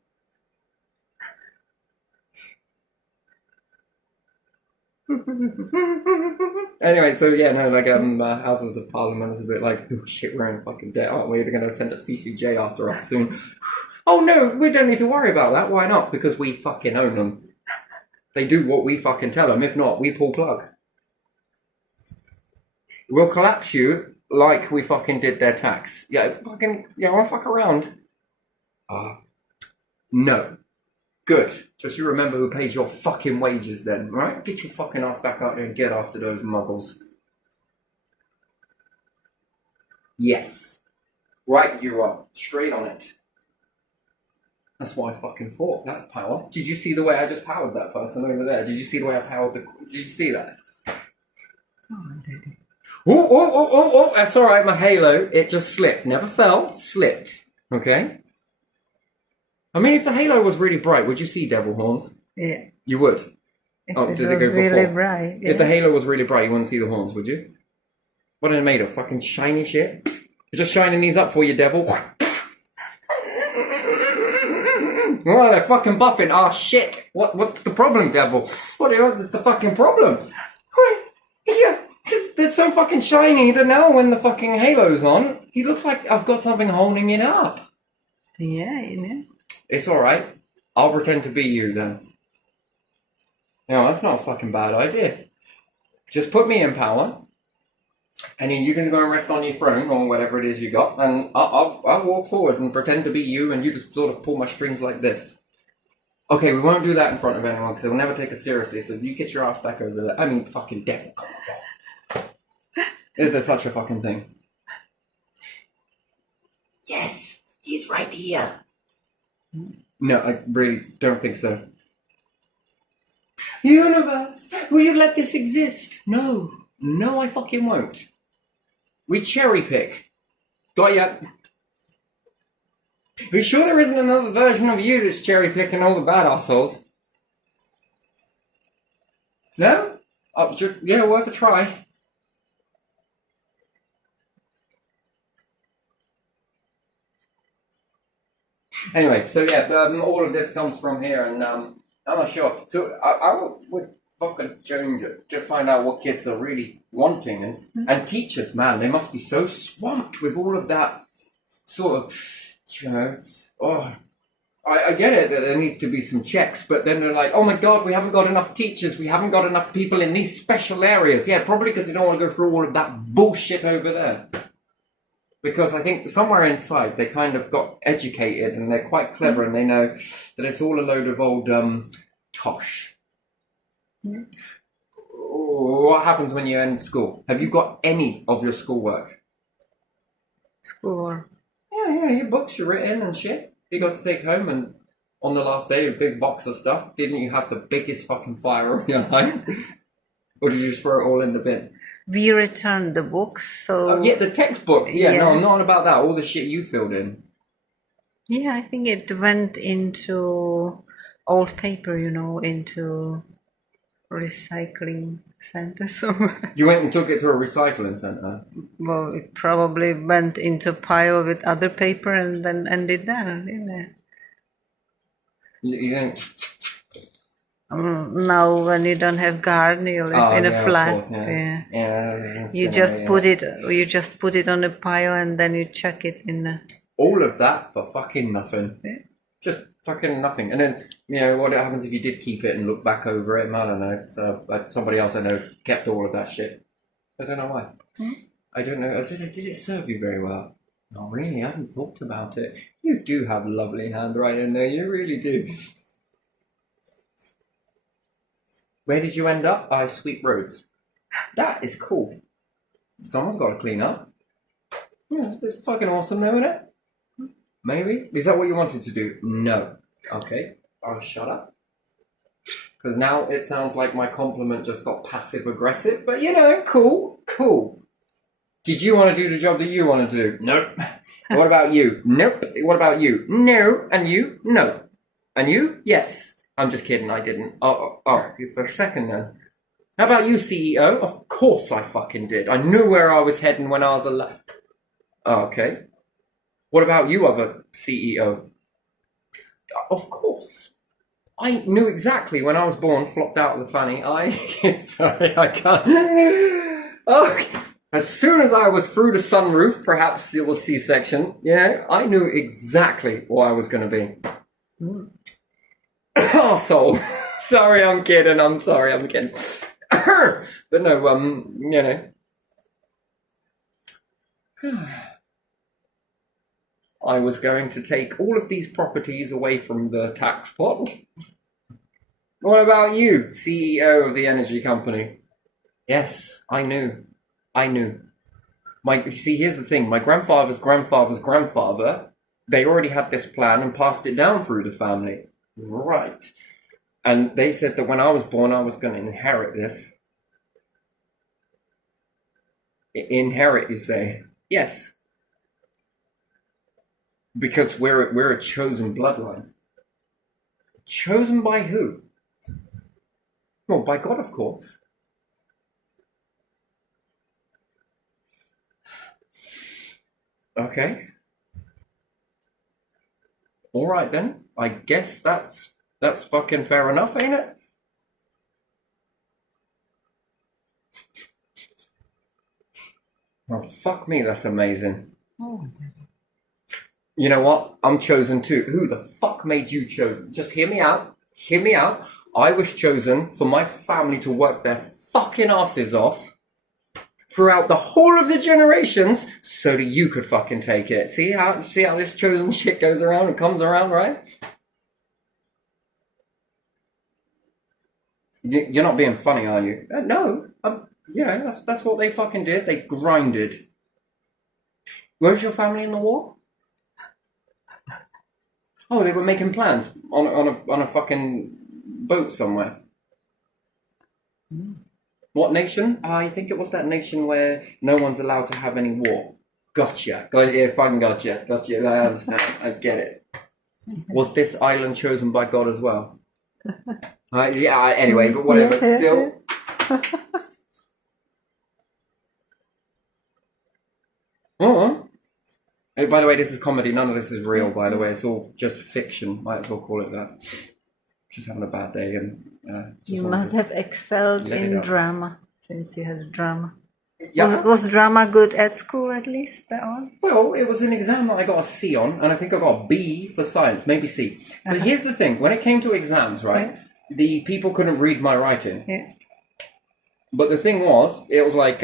Anyway, so yeah, no, like Houses of Parliament is a bit like, oh shit, we're in fucking debt, aren't we? They're going to send a CCJ after us soon. Oh no, we don't need to worry about that. Why not? Because we fucking own them. They do what we fucking tell them. If not, we pull plug. We'll collapse you like we fucking did their tax. Yeah, fucking, yeah, I won't fuck around. No. Good. Just you remember who pays your fucking wages then, right? Get your fucking ass back out there and get after those muggles. Yes. Right, you are. Straight on it. That's what I fucking thought. That's power. Did you see the way I just powered that person over there? Did you see the way I powered the... Did you see that? Oh, I did it. Oh, that's alright, my halo, it just slipped. Never fell, slipped. Okay? I mean, if the halo was really bright, would you see devil horns? Yeah. You would? If Oh, it does was it go really before? bright. Yeah. If the halo was really bright, you wouldn't see the horns, would you? What are they made of? Fucking shiny shit? You're just shining these up for you, devil. Oh, they're fucking buffing. Oh, shit. What's the problem, devil? What's the fucking problem? Yeah, they're so fucking shiny that now when the fucking halo's on, he looks like I've got something holding it up. Yeah, you know. It's alright. I'll pretend to be you then. No, that's not a fucking bad idea. Just put me in power, and then you can go and rest on your throne or whatever it is you got, and I'll walk forward and pretend to be you, and you just sort of pull my strings like this. Okay, we won't do that in front of anyone because they'll never take us seriously. So you get your ass back over there. I mean, fucking devil. Come on. Is there such a fucking thing? Yes, he's right here. No, I really don't think so. Universe, will you let this exist? No. No, I fucking won't. We cherry pick. Got ya? Are you sure there isn't another version of you that's cherry picking all the bad assholes? No? Yeah, worth a try. Anyway, so yeah, all of this comes from here, and I'm not sure. So I would fucking change it. Just find out what kids are really wanting, and teachers, man, they must be so swamped with all of that sort of, you know. Oh, I get it that there needs to be some checks, but then they're like, oh my god, we haven't got enough teachers, we haven't got enough people in these special areas. Yeah, probably because they don't want to go through all of that bullshit over there. Because I think somewhere inside they kind of got educated and they're quite clever and they know that it's all a load of old tosh. What happens when you end school? Have you got any of your schoolwork? Schoolwork. Yeah, your books you're written and shit. You got to take home, and on the last day, a big box of stuff. Didn't you have the biggest fucking fire of your life? Or did you just throw it all in the bin? We returned the books, so... Yeah, the textbooks. Yeah, no, not about that. All the shit you filled in. Yeah, I think it went into old paper, you know, into recycling center somewhere. You went and took it to a recycling center? Well, it probably went into a pile with other paper and then ended there, didn't it? You think... Now, when you don't have garden, you live in a flat. Of course, yeah. You just put it on a pile and then you chuck it in. All of that for fucking nothing. Yeah. Just fucking nothing. And then, you know, what happens if you did keep it and look back over it? I don't know. So, like, somebody else I know kept all of that shit. I don't know why. I don't know. Did it serve you very well? Not really. I haven't thought about it. You do have lovely handwriting there. You really do. Where did you end up? I sweep roads. That is cool. Someone's got to clean up. It's fucking awesome, though, isn't it? Maybe? Is that what you wanted to do? No. Okay, I'll shut up. Because now it sounds like my compliment just got passive-aggressive. But, you know, cool. Did you want to do the job that you want to do? Nope. What about you? Nope. What about you? No. And you? No. And you? Yes. I'm just kidding, I didn't. Oh, for a second then. How about you, CEO? Of course I fucking did. I knew where I was heading when I was alive. Oh, okay. What about you, other CEO? Of course. I knew exactly when I was born, flopped out of the fanny. Sorry, I can't. Okay. As soon as I was through the sunroof, perhaps it was C-section, you know, I knew exactly what I was going to be. Arsehole. Sorry, I'm kidding. I'm kidding. But no, you know. I was going to take all of these properties away from the tax pot. What about you, CEO of the energy company? Yes, I knew. You see, here's the thing. My grandfather's grandfather's grandfather, they already had this plan and passed it down through the family. Right. And they said that when I was born, I was going to inherit this. Inherit, you say? Yes. Because we're a chosen bloodline. Chosen by who? Well, by God, of course. Okay. All right then. I guess that's fucking fair enough, ain't it? Oh, fuck me, that's amazing. Oh. You know what? I'm chosen too. Who the fuck made you chosen? Just hear me out. Hear me out. I was chosen for my family to work their fucking asses off throughout the whole of the generations so that you could fucking take it. See how this chosen shit goes around and comes around, right? You're not being funny, are you? No. That's what they fucking did. They grinded. Where's your family in the war? Oh, they were making plans on a fucking boat somewhere. What nation? I think it was that nation where no one's allowed to have any war. Gotcha. Gotcha. I understand. I get it. Was this island chosen by God as well? Anyway, but whatever. Still. Oh. Hey, by the way, this is comedy. None of this is real, by the way. It's all just fiction. Might as well call it that. Just having a bad day. And you must have excelled in drama, since you had drama. Yeah. Was drama good at school, at least, that one? Well, it was an exam that I got a C on, and I think I got a B for science, maybe C. But here's the thing. When it came to exams, right, the people couldn't read my writing. Yeah. But the thing was, it was like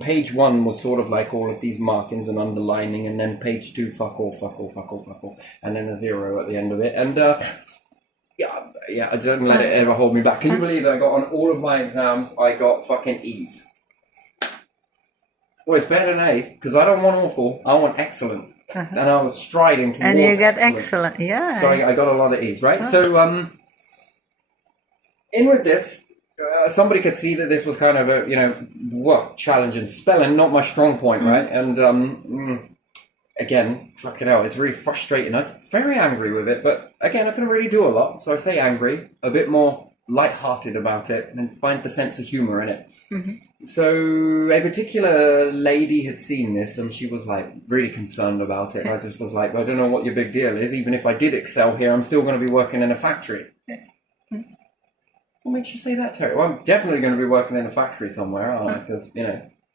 page 1 was sort of like all of these markings and underlining, and then page 2, fuck all, and then a 0 at the end of it. And yeah, I didn't let it ever hold me back. Can you believe that I got on all of my exams, I got fucking E's? Well, it's better than A, because I don't want awful, I want excellent. And I was striding towards and you got excellence. excellent, yeah. So I got a lot of E's, right? So, in with this, somebody could see that this was kind of a, challenging. Spelling, not my strong point, right? And, again, fucking hell, it's really frustrating. I was very angry with it, but again, I couldn't really do a lot. So I say angry, a bit more light-hearted about it, and find the sense of humor in it. So a particular lady had seen this, and she was like really concerned about it. I just was like, I don't know what your big deal is. Even if I did excel here, I'm still going to be working in a factory. What makes you say that, Terry? Well, I'm definitely going to be working in a factory somewhere, aren't I? Because,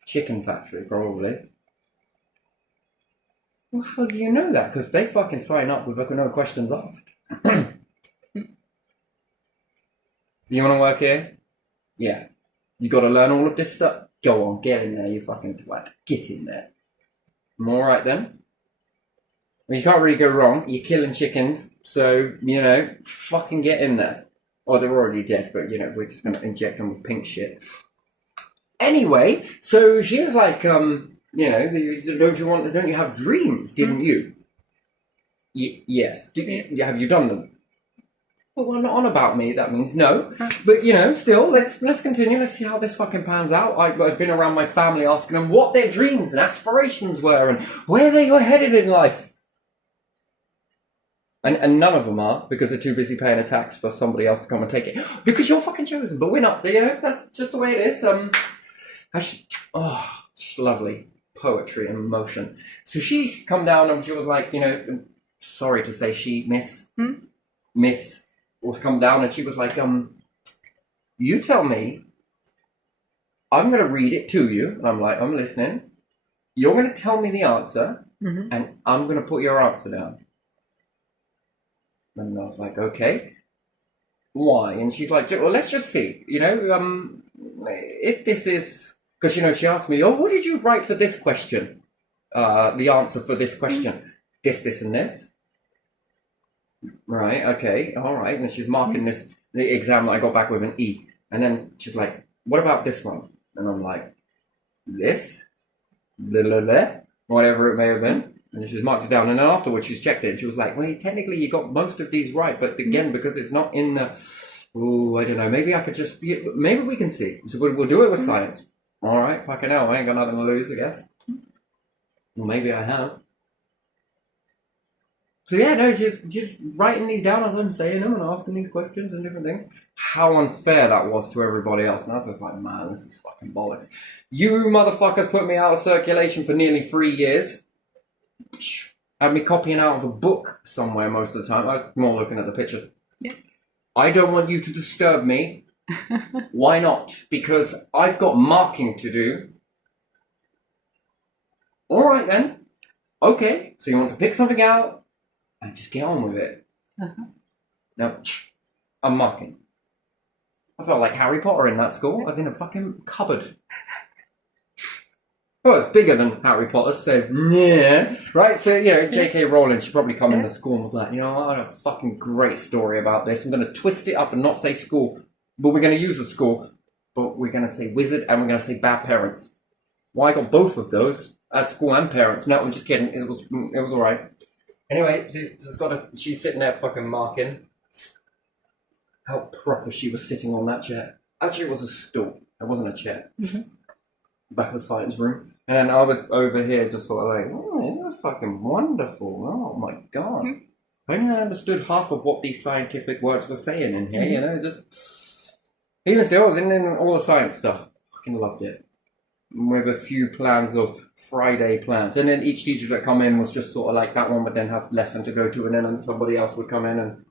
chicken factory, probably. Well, how do you know that? Because they fucking sign up with no questions asked. You want to work here? Yeah. You got to learn all of this stuff? Go on, get in there, you fucking twat. Get in there. All right, then. Well, you can't really go wrong. You're killing chickens, so, fucking get in there. Or they're already dead, but, we're just going to inject them with pink shit. Anyway, so she's like, don't you have dreams, didn't you? Yes. Have you done them? Well, not on about me, that means no. But, still, let's continue. Let's see how this fucking pans out. I've been around my family asking them what their dreams and aspirations were and where they were headed in life. And none of them are, because they're too busy paying a tax for somebody else to come and take it. Because you're fucking chosen, but we're not. That's just the way it is. Just lovely poetry and emotion. So she come down and she was like, sorry to say Miss was come down and she was like, you tell me, I'm going to read it to you. And I'm like, I'm listening. You're going to tell me the answer, and I'm going to put your answer down. And I was like, okay, why? And she's like, well, let's just see, if this is, because, she asked me, what did you write for this question? The answer for this question. this, and this. Right, okay, all right. And she's marking the exam that I got back with an E. And then she's like, what about this one? And I'm like, this? Blah, blah, blah, whatever it may have been. And she's marked it down. And then afterwards she's checked it. And she was like, well, technically you got most of these right. But again, because it's not in the... Oh, I don't know. Maybe I could just... Maybe we can see. So we'll do it with science. All right, fucking hell. I ain't got nothing to lose, I guess. Well, maybe I have. So yeah, no, she's writing these down as I'm saying them and asking these questions and different things. How unfair that was to everybody else. And I was just like, man, this is fucking bollocks. You motherfuckers put me out of circulation for nearly 3 years. Had me copying out of a book somewhere most of the time. I was more looking at the picture. Yeah. I don't want you to disturb me. Why not? Because I've got marking to do. All right then. Okay, so you want to pick something out and just get on with it. Now, I'm marking. I felt like Harry Potter in that school. I was in a fucking cupboard. Well, it's bigger than Harry Potter, so yeah. Right, so, you know, J.K. Rowling, she probably come into school and was like, you know, I have a fucking great story about this. I'm going to twist it up and not say school, but we're going to use a school, but we're going to say wizard and we're going to say bad parents. Well, I got both of those at school and parents. No, I'm just kidding. It was all right. Anyway, she's sitting there fucking marking. How proper she was sitting on that chair. Actually, it was a stool. It wasn't a chair. Back of the science room. And then I was over here just sort of like, oh, this is fucking wonderful. Oh my God. I only understood half of what these scientific words were saying in here, you know, just... Even still, I was in all the science stuff. Fucking loved it. With a few plans of Friday plans. And then each teacher that come in was just sort of like that one would then have lesson to go to and then somebody else would come in and...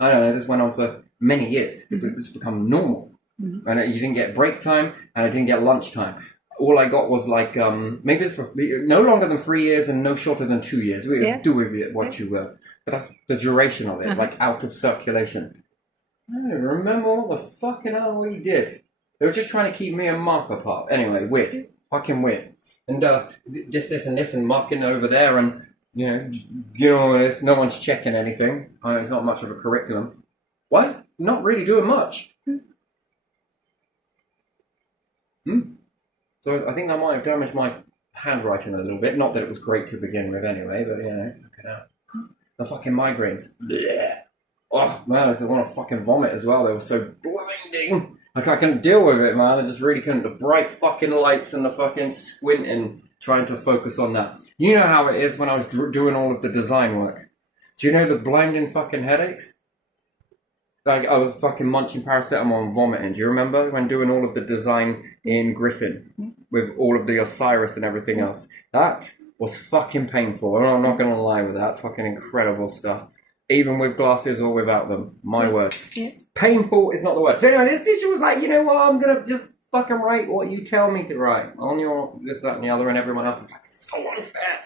I don't know, this went on for many years. It's become normal. And you didn't get break time and I didn't get lunch time. All I got was like, maybe for no longer than 3 years and no shorter than 2 years. Do with it what you will. But that's the duration of it, like out of circulation. I don't remember what the fucking hell we did. They were just trying to keep me and Mark apart. Anyway, weird. Fucking weird. And this and this and marking over there and, you know, this. No one's checking anything. I know it's not much of a curriculum. Why? Not really doing much. So I think I might have damaged my handwriting a little bit. Not that it was great to begin with anyway, but, you know, the fucking migraines. Blech. Oh, man, I just want to fucking vomit as well. They were so blinding. Like, I couldn't deal with it, man. I just really couldn't. The bright fucking lights and the fucking squinting, trying to focus on that. You know how it is when I was doing all of the design work. Do you know the blinding fucking headaches? Like, I was fucking munching paracetamol and vomiting. Do you remember when doing all of the design in Griffin with all of the Osiris and everything else? That was fucking painful. And I'm not going to lie with that. Fucking incredible stuff. Even with glasses or without them. My word. Painful is not the word. So anyway, this teacher was like, you know what? I'm going to just fucking write what you tell me to write. On your this, that, and the other. And everyone else is like, so unfair.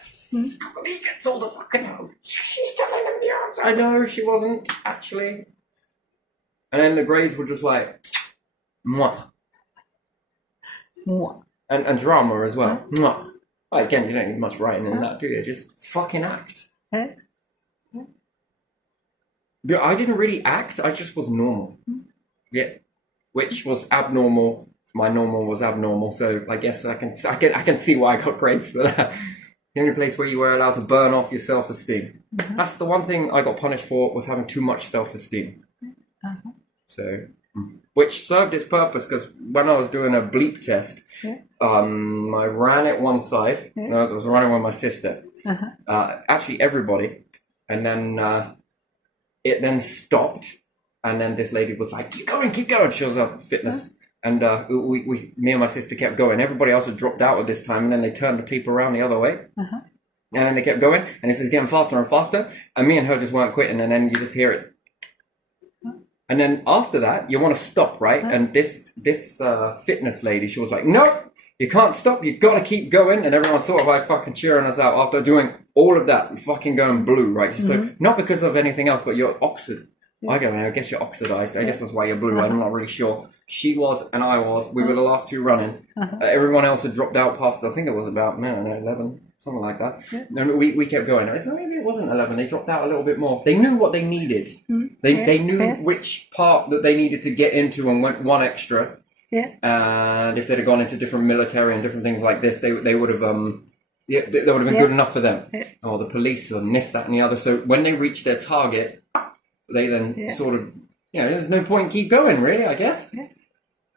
How come he gets all the fucking... She's telling him the answer. I know she wasn't, actually. And then the grades were just like, mwah. Mwah. And drama as well. Mwah. Well, again, you don't need much writing in that, do you? Just fucking act. Yeah, I didn't really act, I just was normal. Yeah. Which was abnormal. My normal was abnormal, so I guess I can see why I got grades for that. The only place where you were allowed to burn off your self-esteem. That's the one thing I got punished for, was having too much self-esteem. So, which served its purpose because when I was doing a bleep test, I ran it one side. No, I was running with my sister. Actually, everybody, and then it then stopped, and then this lady was like, "Keep going, keep going." She was a fitness, and me and my sister kept going. Everybody else had dropped out at this time, and then they turned the tape around the other way, and then they kept going, and this is getting faster and faster, and me and her just weren't quitting, and then you just hear it. And then after that, you want to stop, right? And this fitness lady, she was like, "Nope, you can't stop. You got to keep going." And everyone sort of like fucking cheering us out after doing all of that, fucking going blue, right? So not because of anything else, but your oxygen. I don't know. I guess you're oxidized. I guess that's why you're blue. I'm not really sure. She was and I was. We were the last two running. Everyone else had dropped out past, I think it was about, I don't know, 11, something like that. And we kept going. Maybe it wasn't 11. They dropped out a little bit more. They knew what they needed. They knew which part that they needed to get into and went one extra. And if they'd have gone into different military and different things like this, they would have... that would have been good enough for them. Or the police or this, that and the other. So when they reached their target, they then sort of, there's no point keep going, really, I guess.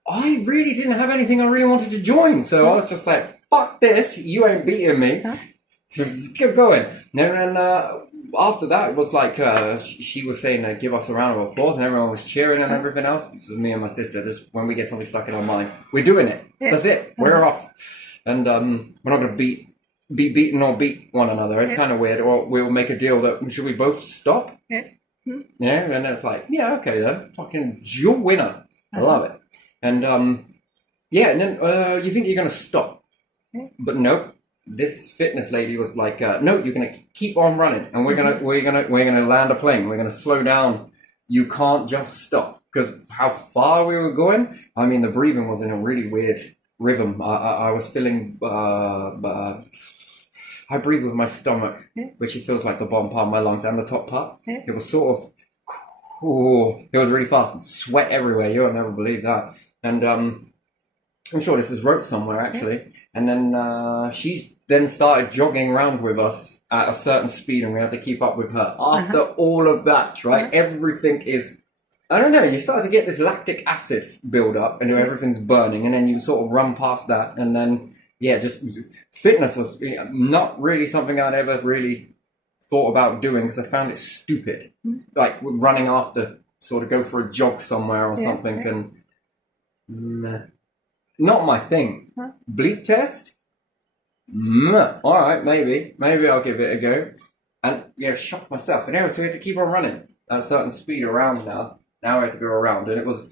I really didn't have anything I really wanted to join. So I was just like, fuck this, you ain't beating me. So just keep going. And then after that, it was like, she was saying, give us a round of applause, and everyone was cheering and everything else. This was me and my sister. Just when we get something stuck in our mind, we're doing it. That's it. We're off. And we're not going to be beaten or beat one another. It's kind of weird. Or we'll make a deal that should we both stop? Yeah, and it's like, okay then. Fucking you're winner. I love it. And and then you think you're gonna stop. But nope. This fitness lady was like, no, you're gonna keep on running and we're gonna land a plane. We're gonna slow down. You can't just stop. Because how far we were going, I mean the breathing was in a really weird rhythm. I was feeling I breathe with my stomach, which it feels like the bottom part of my lungs and the top part. It was sort of, it was really fast and sweat everywhere. You'll never believe that. And I'm sure this is wrote somewhere actually. And then she then started jogging around with us at a certain speed, and we had to keep up with her. After all of that, right? Everything is, I don't know, you start to get this lactic acid build up and everything's burning, and then you sort of run past that, and then just fitness was not really something I'd ever really thought about doing because I found it stupid. Like running after, sort of go for a jog somewhere or something, and not my thing. Bleep test? All right, maybe I'll give it a go. And shocked myself. And anyway, so we had to keep on running at a certain speed around now. Now we had to go around, and it was.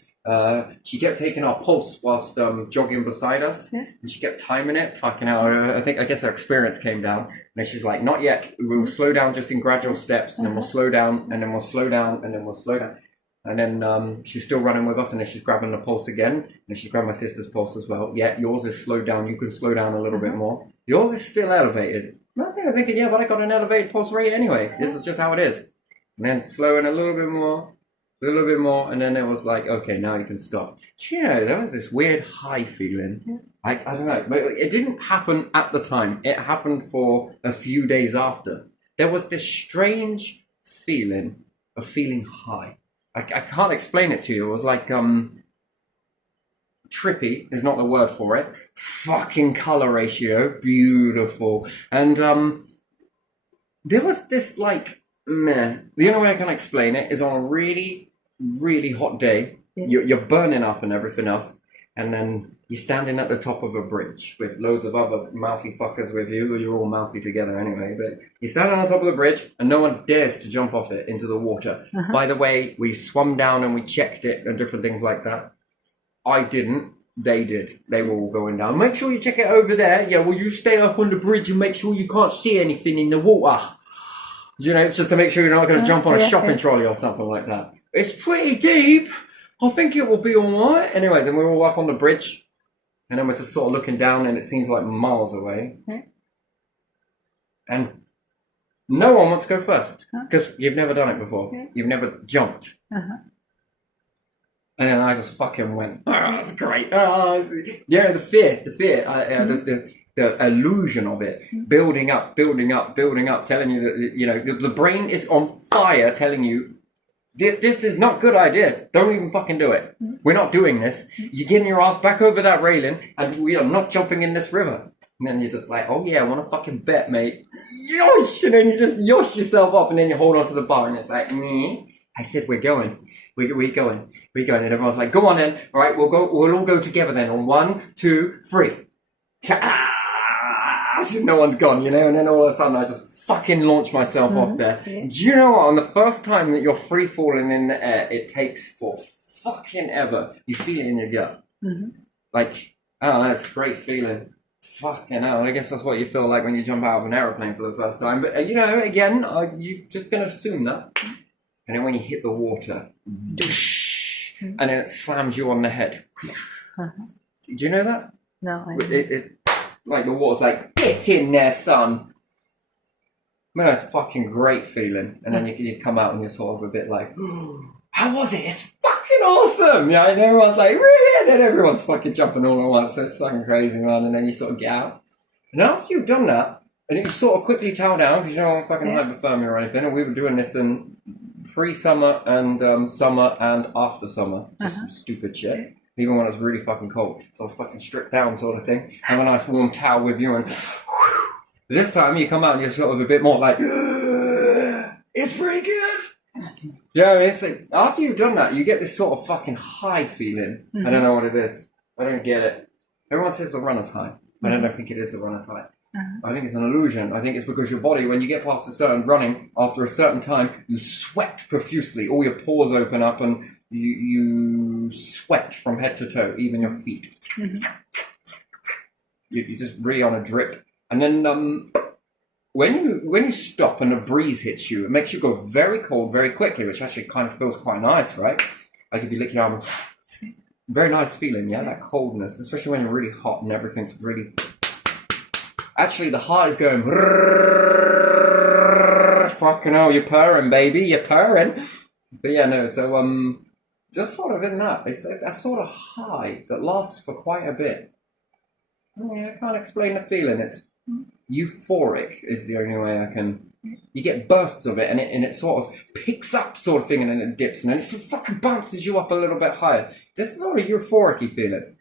She kept taking our pulse whilst jogging beside us, and she kept timing it. Fucking hell! I guess her experience came down, and she's like, "Not yet. We'll slow down just in gradual steps, and then we'll slow down, and then we'll slow down, and then we'll slow down." And then she's still running with us, and then she's grabbing the pulse again, and she's grabbing my sister's pulse as well. Yeah, yours is slowed down. You can slow down a little bit more. Yours is still elevated. I was thinking, but I got an elevated pulse rate anyway. This is just how it is. And then slowing a little bit more. And then it was like, okay, now you can stop. There was this weird high feeling. I don't know, but it didn't happen at the time. It happened for a few days after. There was this strange feeling of feeling high. I can't explain it to you. It was like, trippy is not the word for it. Fucking color ratio, beautiful. And there was this like, meh. The only way I can explain it is on a really, really hot day. You're burning up and everything else, and then you're standing at the top of a bridge with loads of other mouthy fuckers with you. You're all mouthy together anyway, but you're standing on top of the bridge and no one dares to jump off it into the water. By the way, we swum down and we checked it and different things like that. I didn't. They did. They were all going down. Make sure you check it over there. Yeah, well, you stay up on the bridge and make sure you can't see anything in the water. It's just to make sure you're not going to jump on a shopping trolley or something like that. It's pretty deep. I think it will be all right. Anyway, then we're all up on the bridge. And then we're just sort of looking down, and it seems like miles away. And no one wants to go first. Because you've never done it before. You've never jumped. And then I just fucking went, that's great. The fear. The illusion of it, building up, telling you that, the brain is on fire, telling you, this is not a good idea. Don't even fucking do it. We're not doing this. You're getting your ass back over that railing, and we are not jumping in this river. And then you're just like, oh yeah, I want to fucking bet, mate. Yosh! And then you just yosh yourself off, and then you hold on to the bar, and it's like, I said, we're going. We're going. And everyone's like, go on then. All right, we'll all go together then on 1, 2, 3. No one's gone, and then all of a sudden I just fucking launch myself off there. Do you know what? On the first time that you're free falling in the air, it takes for fucking ever. You feel it in your gut. Like, I don't know, it's a great feeling. Fucking hell, I guess that's what you feel like when you jump out of an aeroplane for the first time. But, again, you're just going to assume that. and then when you hit the water, and then it slams you on the head. Uh-huh. Do you know that? No, I It like the water's like, get in there, son. Man, it's a fucking great feeling. And then you come out and you're sort of a bit like, how was it? It's fucking awesome! Yeah, and everyone's like, really? And then everyone's fucking jumping all at once. So it's fucking crazy, man. And then you sort of get out. And after you've done that, and you sort of quickly towel down, because you don't want fucking hypothermia or anything. And we were doing this in pre-summer and summer and after summer. Just some stupid shit. Even when it was really fucking cold. So fucking stripped down sort of thing. Have a nice warm towel with you and this time you come out and you're sort of a bit more like, it's pretty good. Yeah, it's like, after you've done that, you get this sort of fucking high feeling. I don't know what it is. I don't get it. Everyone says a runner's high. I don't think it is a runner's high. I think it's an illusion. I think it's because your body, when you get past a certain running, after a certain time, you sweat profusely. All your pores open up and you sweat from head to toe, even your feet. You're just really on a drip. And then when you stop and a breeze hits you, it makes you go very cold very quickly, which actually kind of feels quite nice, right? Like if you lick your arm, very nice feeling, yeah, that coldness, especially when you're really hot and everything's really... Actually, the heart is going... Fucking hell, you're purring, baby, you're purring. But yeah, no, so just sort of in that, it's that sort of high that lasts for quite a bit. Yeah, I can't explain the feeling. It's euphoric is the only way I can... You get bursts of it and it sort of picks up sort of thing and then it dips and then it sort of fucking bounces you up a little bit higher. This is sort of euphoric-y feeling.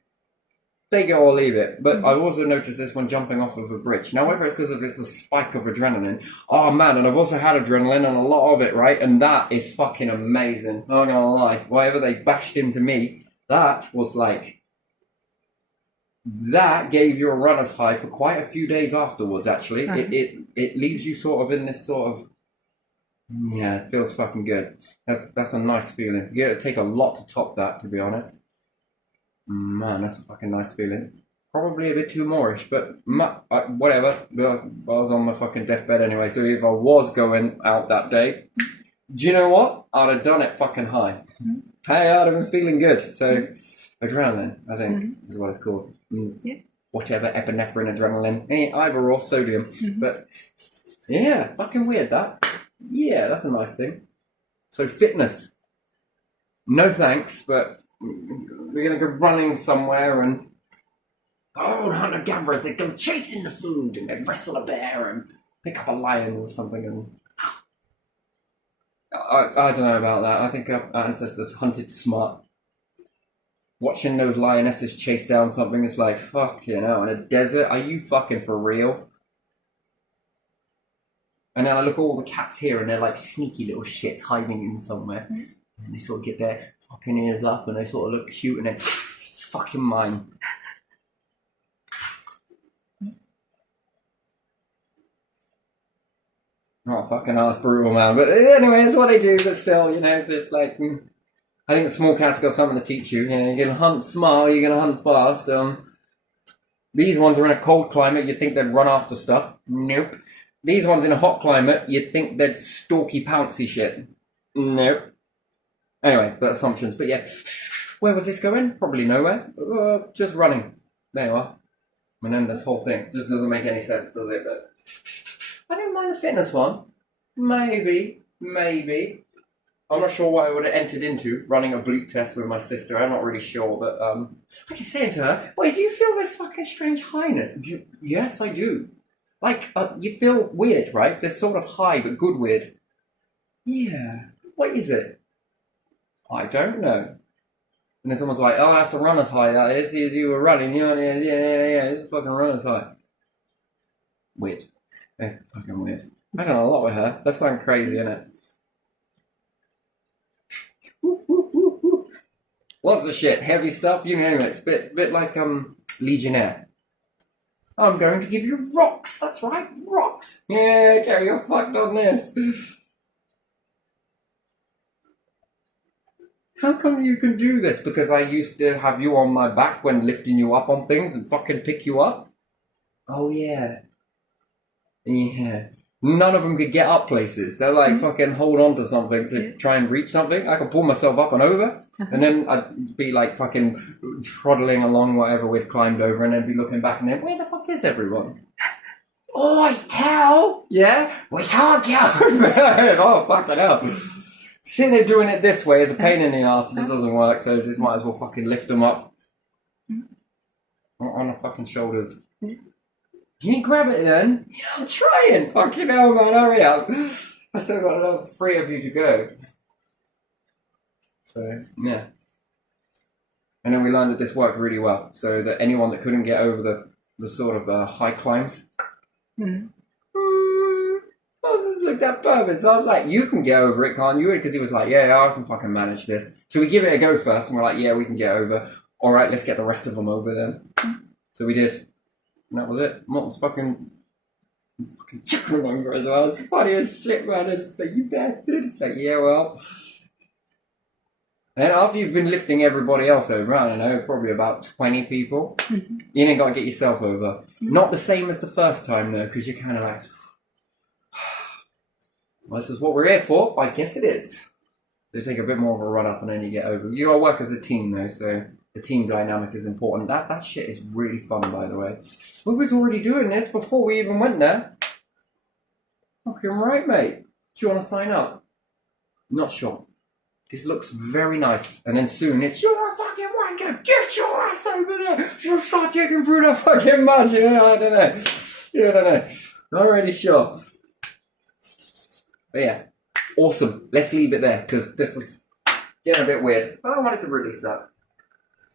Take it or leave it. But I've also noticed this when jumping off of a bridge. Now, whether it's because of it's a spike of adrenaline, oh man, and I've also had adrenaline and a lot of it, right? And that is fucking amazing. Not gonna lie. Whatever they bashed into me, that was like... That gave you a runner's high for quite a few days afterwards, actually. It leaves you sort of in this sort of... Yeah, it feels fucking good. That's a nice feeling. You gotta take a lot to top that, to be honest. Man, that's a fucking nice feeling. Probably a bit too Moorish, but whatever. I was on my fucking deathbed anyway, so if I was going out that day, do you know what? I'd have done it fucking high. Hey, I'd have been feeling good. So, adrenaline, I think, is what it's called. Yeah. Whatever, epinephrine, adrenaline, either or sodium. But, yeah, fucking weird that. Yeah, that's a nice thing. So, fitness. No thanks, but... We're going to go running somewhere and hunter-gatherers, they go chasing the food and they wrestle a bear and pick up a lion or something. And I don't know about that. I think our ancestors hunted smart. Watching those lionesses chase down something is like, fuck, you know, in a desert, are you fucking for real? And then I look at all the cats here and they're like sneaky little shits hiding in somewhere. And they sort of get their fucking ears up and they sort of look cute and then it's fucking mine. Oh, fucking that's brutal, man. But anyway, it's what they do, but still, you know, there's like... I think the small cat's got something to teach you. You know, you're going to hunt smart, you're going to hunt fast. These ones are in a cold climate, you'd think they'd run after stuff. Nope. These ones in a hot climate, you'd think they'd stalky, pouncy shit. Nope. Anyway, that's assumptions. But yeah, where was this going? Probably nowhere. Just running. There you are. And then this whole thing just doesn't make any sense, does it? But I don't mind the fitness one. Maybe. I'm not sure what I would have entered into running a glute test with my sister. I'm not really sure, but I keep saying to her, "Wait, do you feel this fucking strange highness?" Yes, I do. Like you feel weird, right? This sort of high but good weird. Yeah. What is it? I don't know. And then someone's like, "Oh, that's a runner's high. That is. You were running. You know, yeah. It's a fucking runner's high." Weird. Yeah, fucking weird. I don't know a lot with her. That's fucking crazy, isn't it? Lots of shit, heavy stuff, you know, it's a bit like Legionnaire. I'm going to give you rocks, that's right, rocks. Yeah, Gary, you're fucked on this. How come you can do this? Because I used to have you on my back when lifting you up on things and fucking pick you up? Oh, yeah. Yeah. none of them could get up places. They're like fucking hold on to something to try and reach something. I could pull myself up and over, and then I'd be like fucking troddling along whatever we'd climbed over, and then be looking back and then, where the fuck is everyone? Oi, tell! Yeah? We can't get over it! Oh, fucking hell. Sitting there doing it this way is a pain in the ass. It just doesn't work, so just might as well fucking lift them up. On the fucking shoulders. Can you grab it then? Yeah, I'm trying. Fucking hell, man, hurry up. I still got another 3 of you to go. So, yeah. And then we learned that this worked really well. So that anyone that couldn't get over the sort of high climbs, I was just looked at Purvis. I was like, you can get over it, can't you? Because he was like, yeah, I can fucking manage this. So we give it a go first, and we're like, yeah, we can get over. All right, let's get the rest of them over then. So we did. And that was it. Morton's fucking chuckling over as well. It's funny as shit, man. It's like, you bastard. It's like, yeah, well. And after you've been lifting everybody else over, I don't know, probably about 20 people, you ain't got to get yourself over. Not the same as the first time, though, because you're kind of like, well, this is what we're here for. I guess it is. So you take a bit more of a run up and then you get over. You got to work as a team, though, so the team dynamic is important. That shit is really fun, by the way. We was already doing this before we even went there. Fucking right, mate. Do you want to sign up? Not sure. This looks very nice. And then soon it's, you're a fucking wanker. Get your ass over there. You'll start digging through the fucking mud. You know, I don't know. You don't know. Not really sure. But yeah. Awesome. Let's leave it there because this is getting a bit weird. I wanted to release that.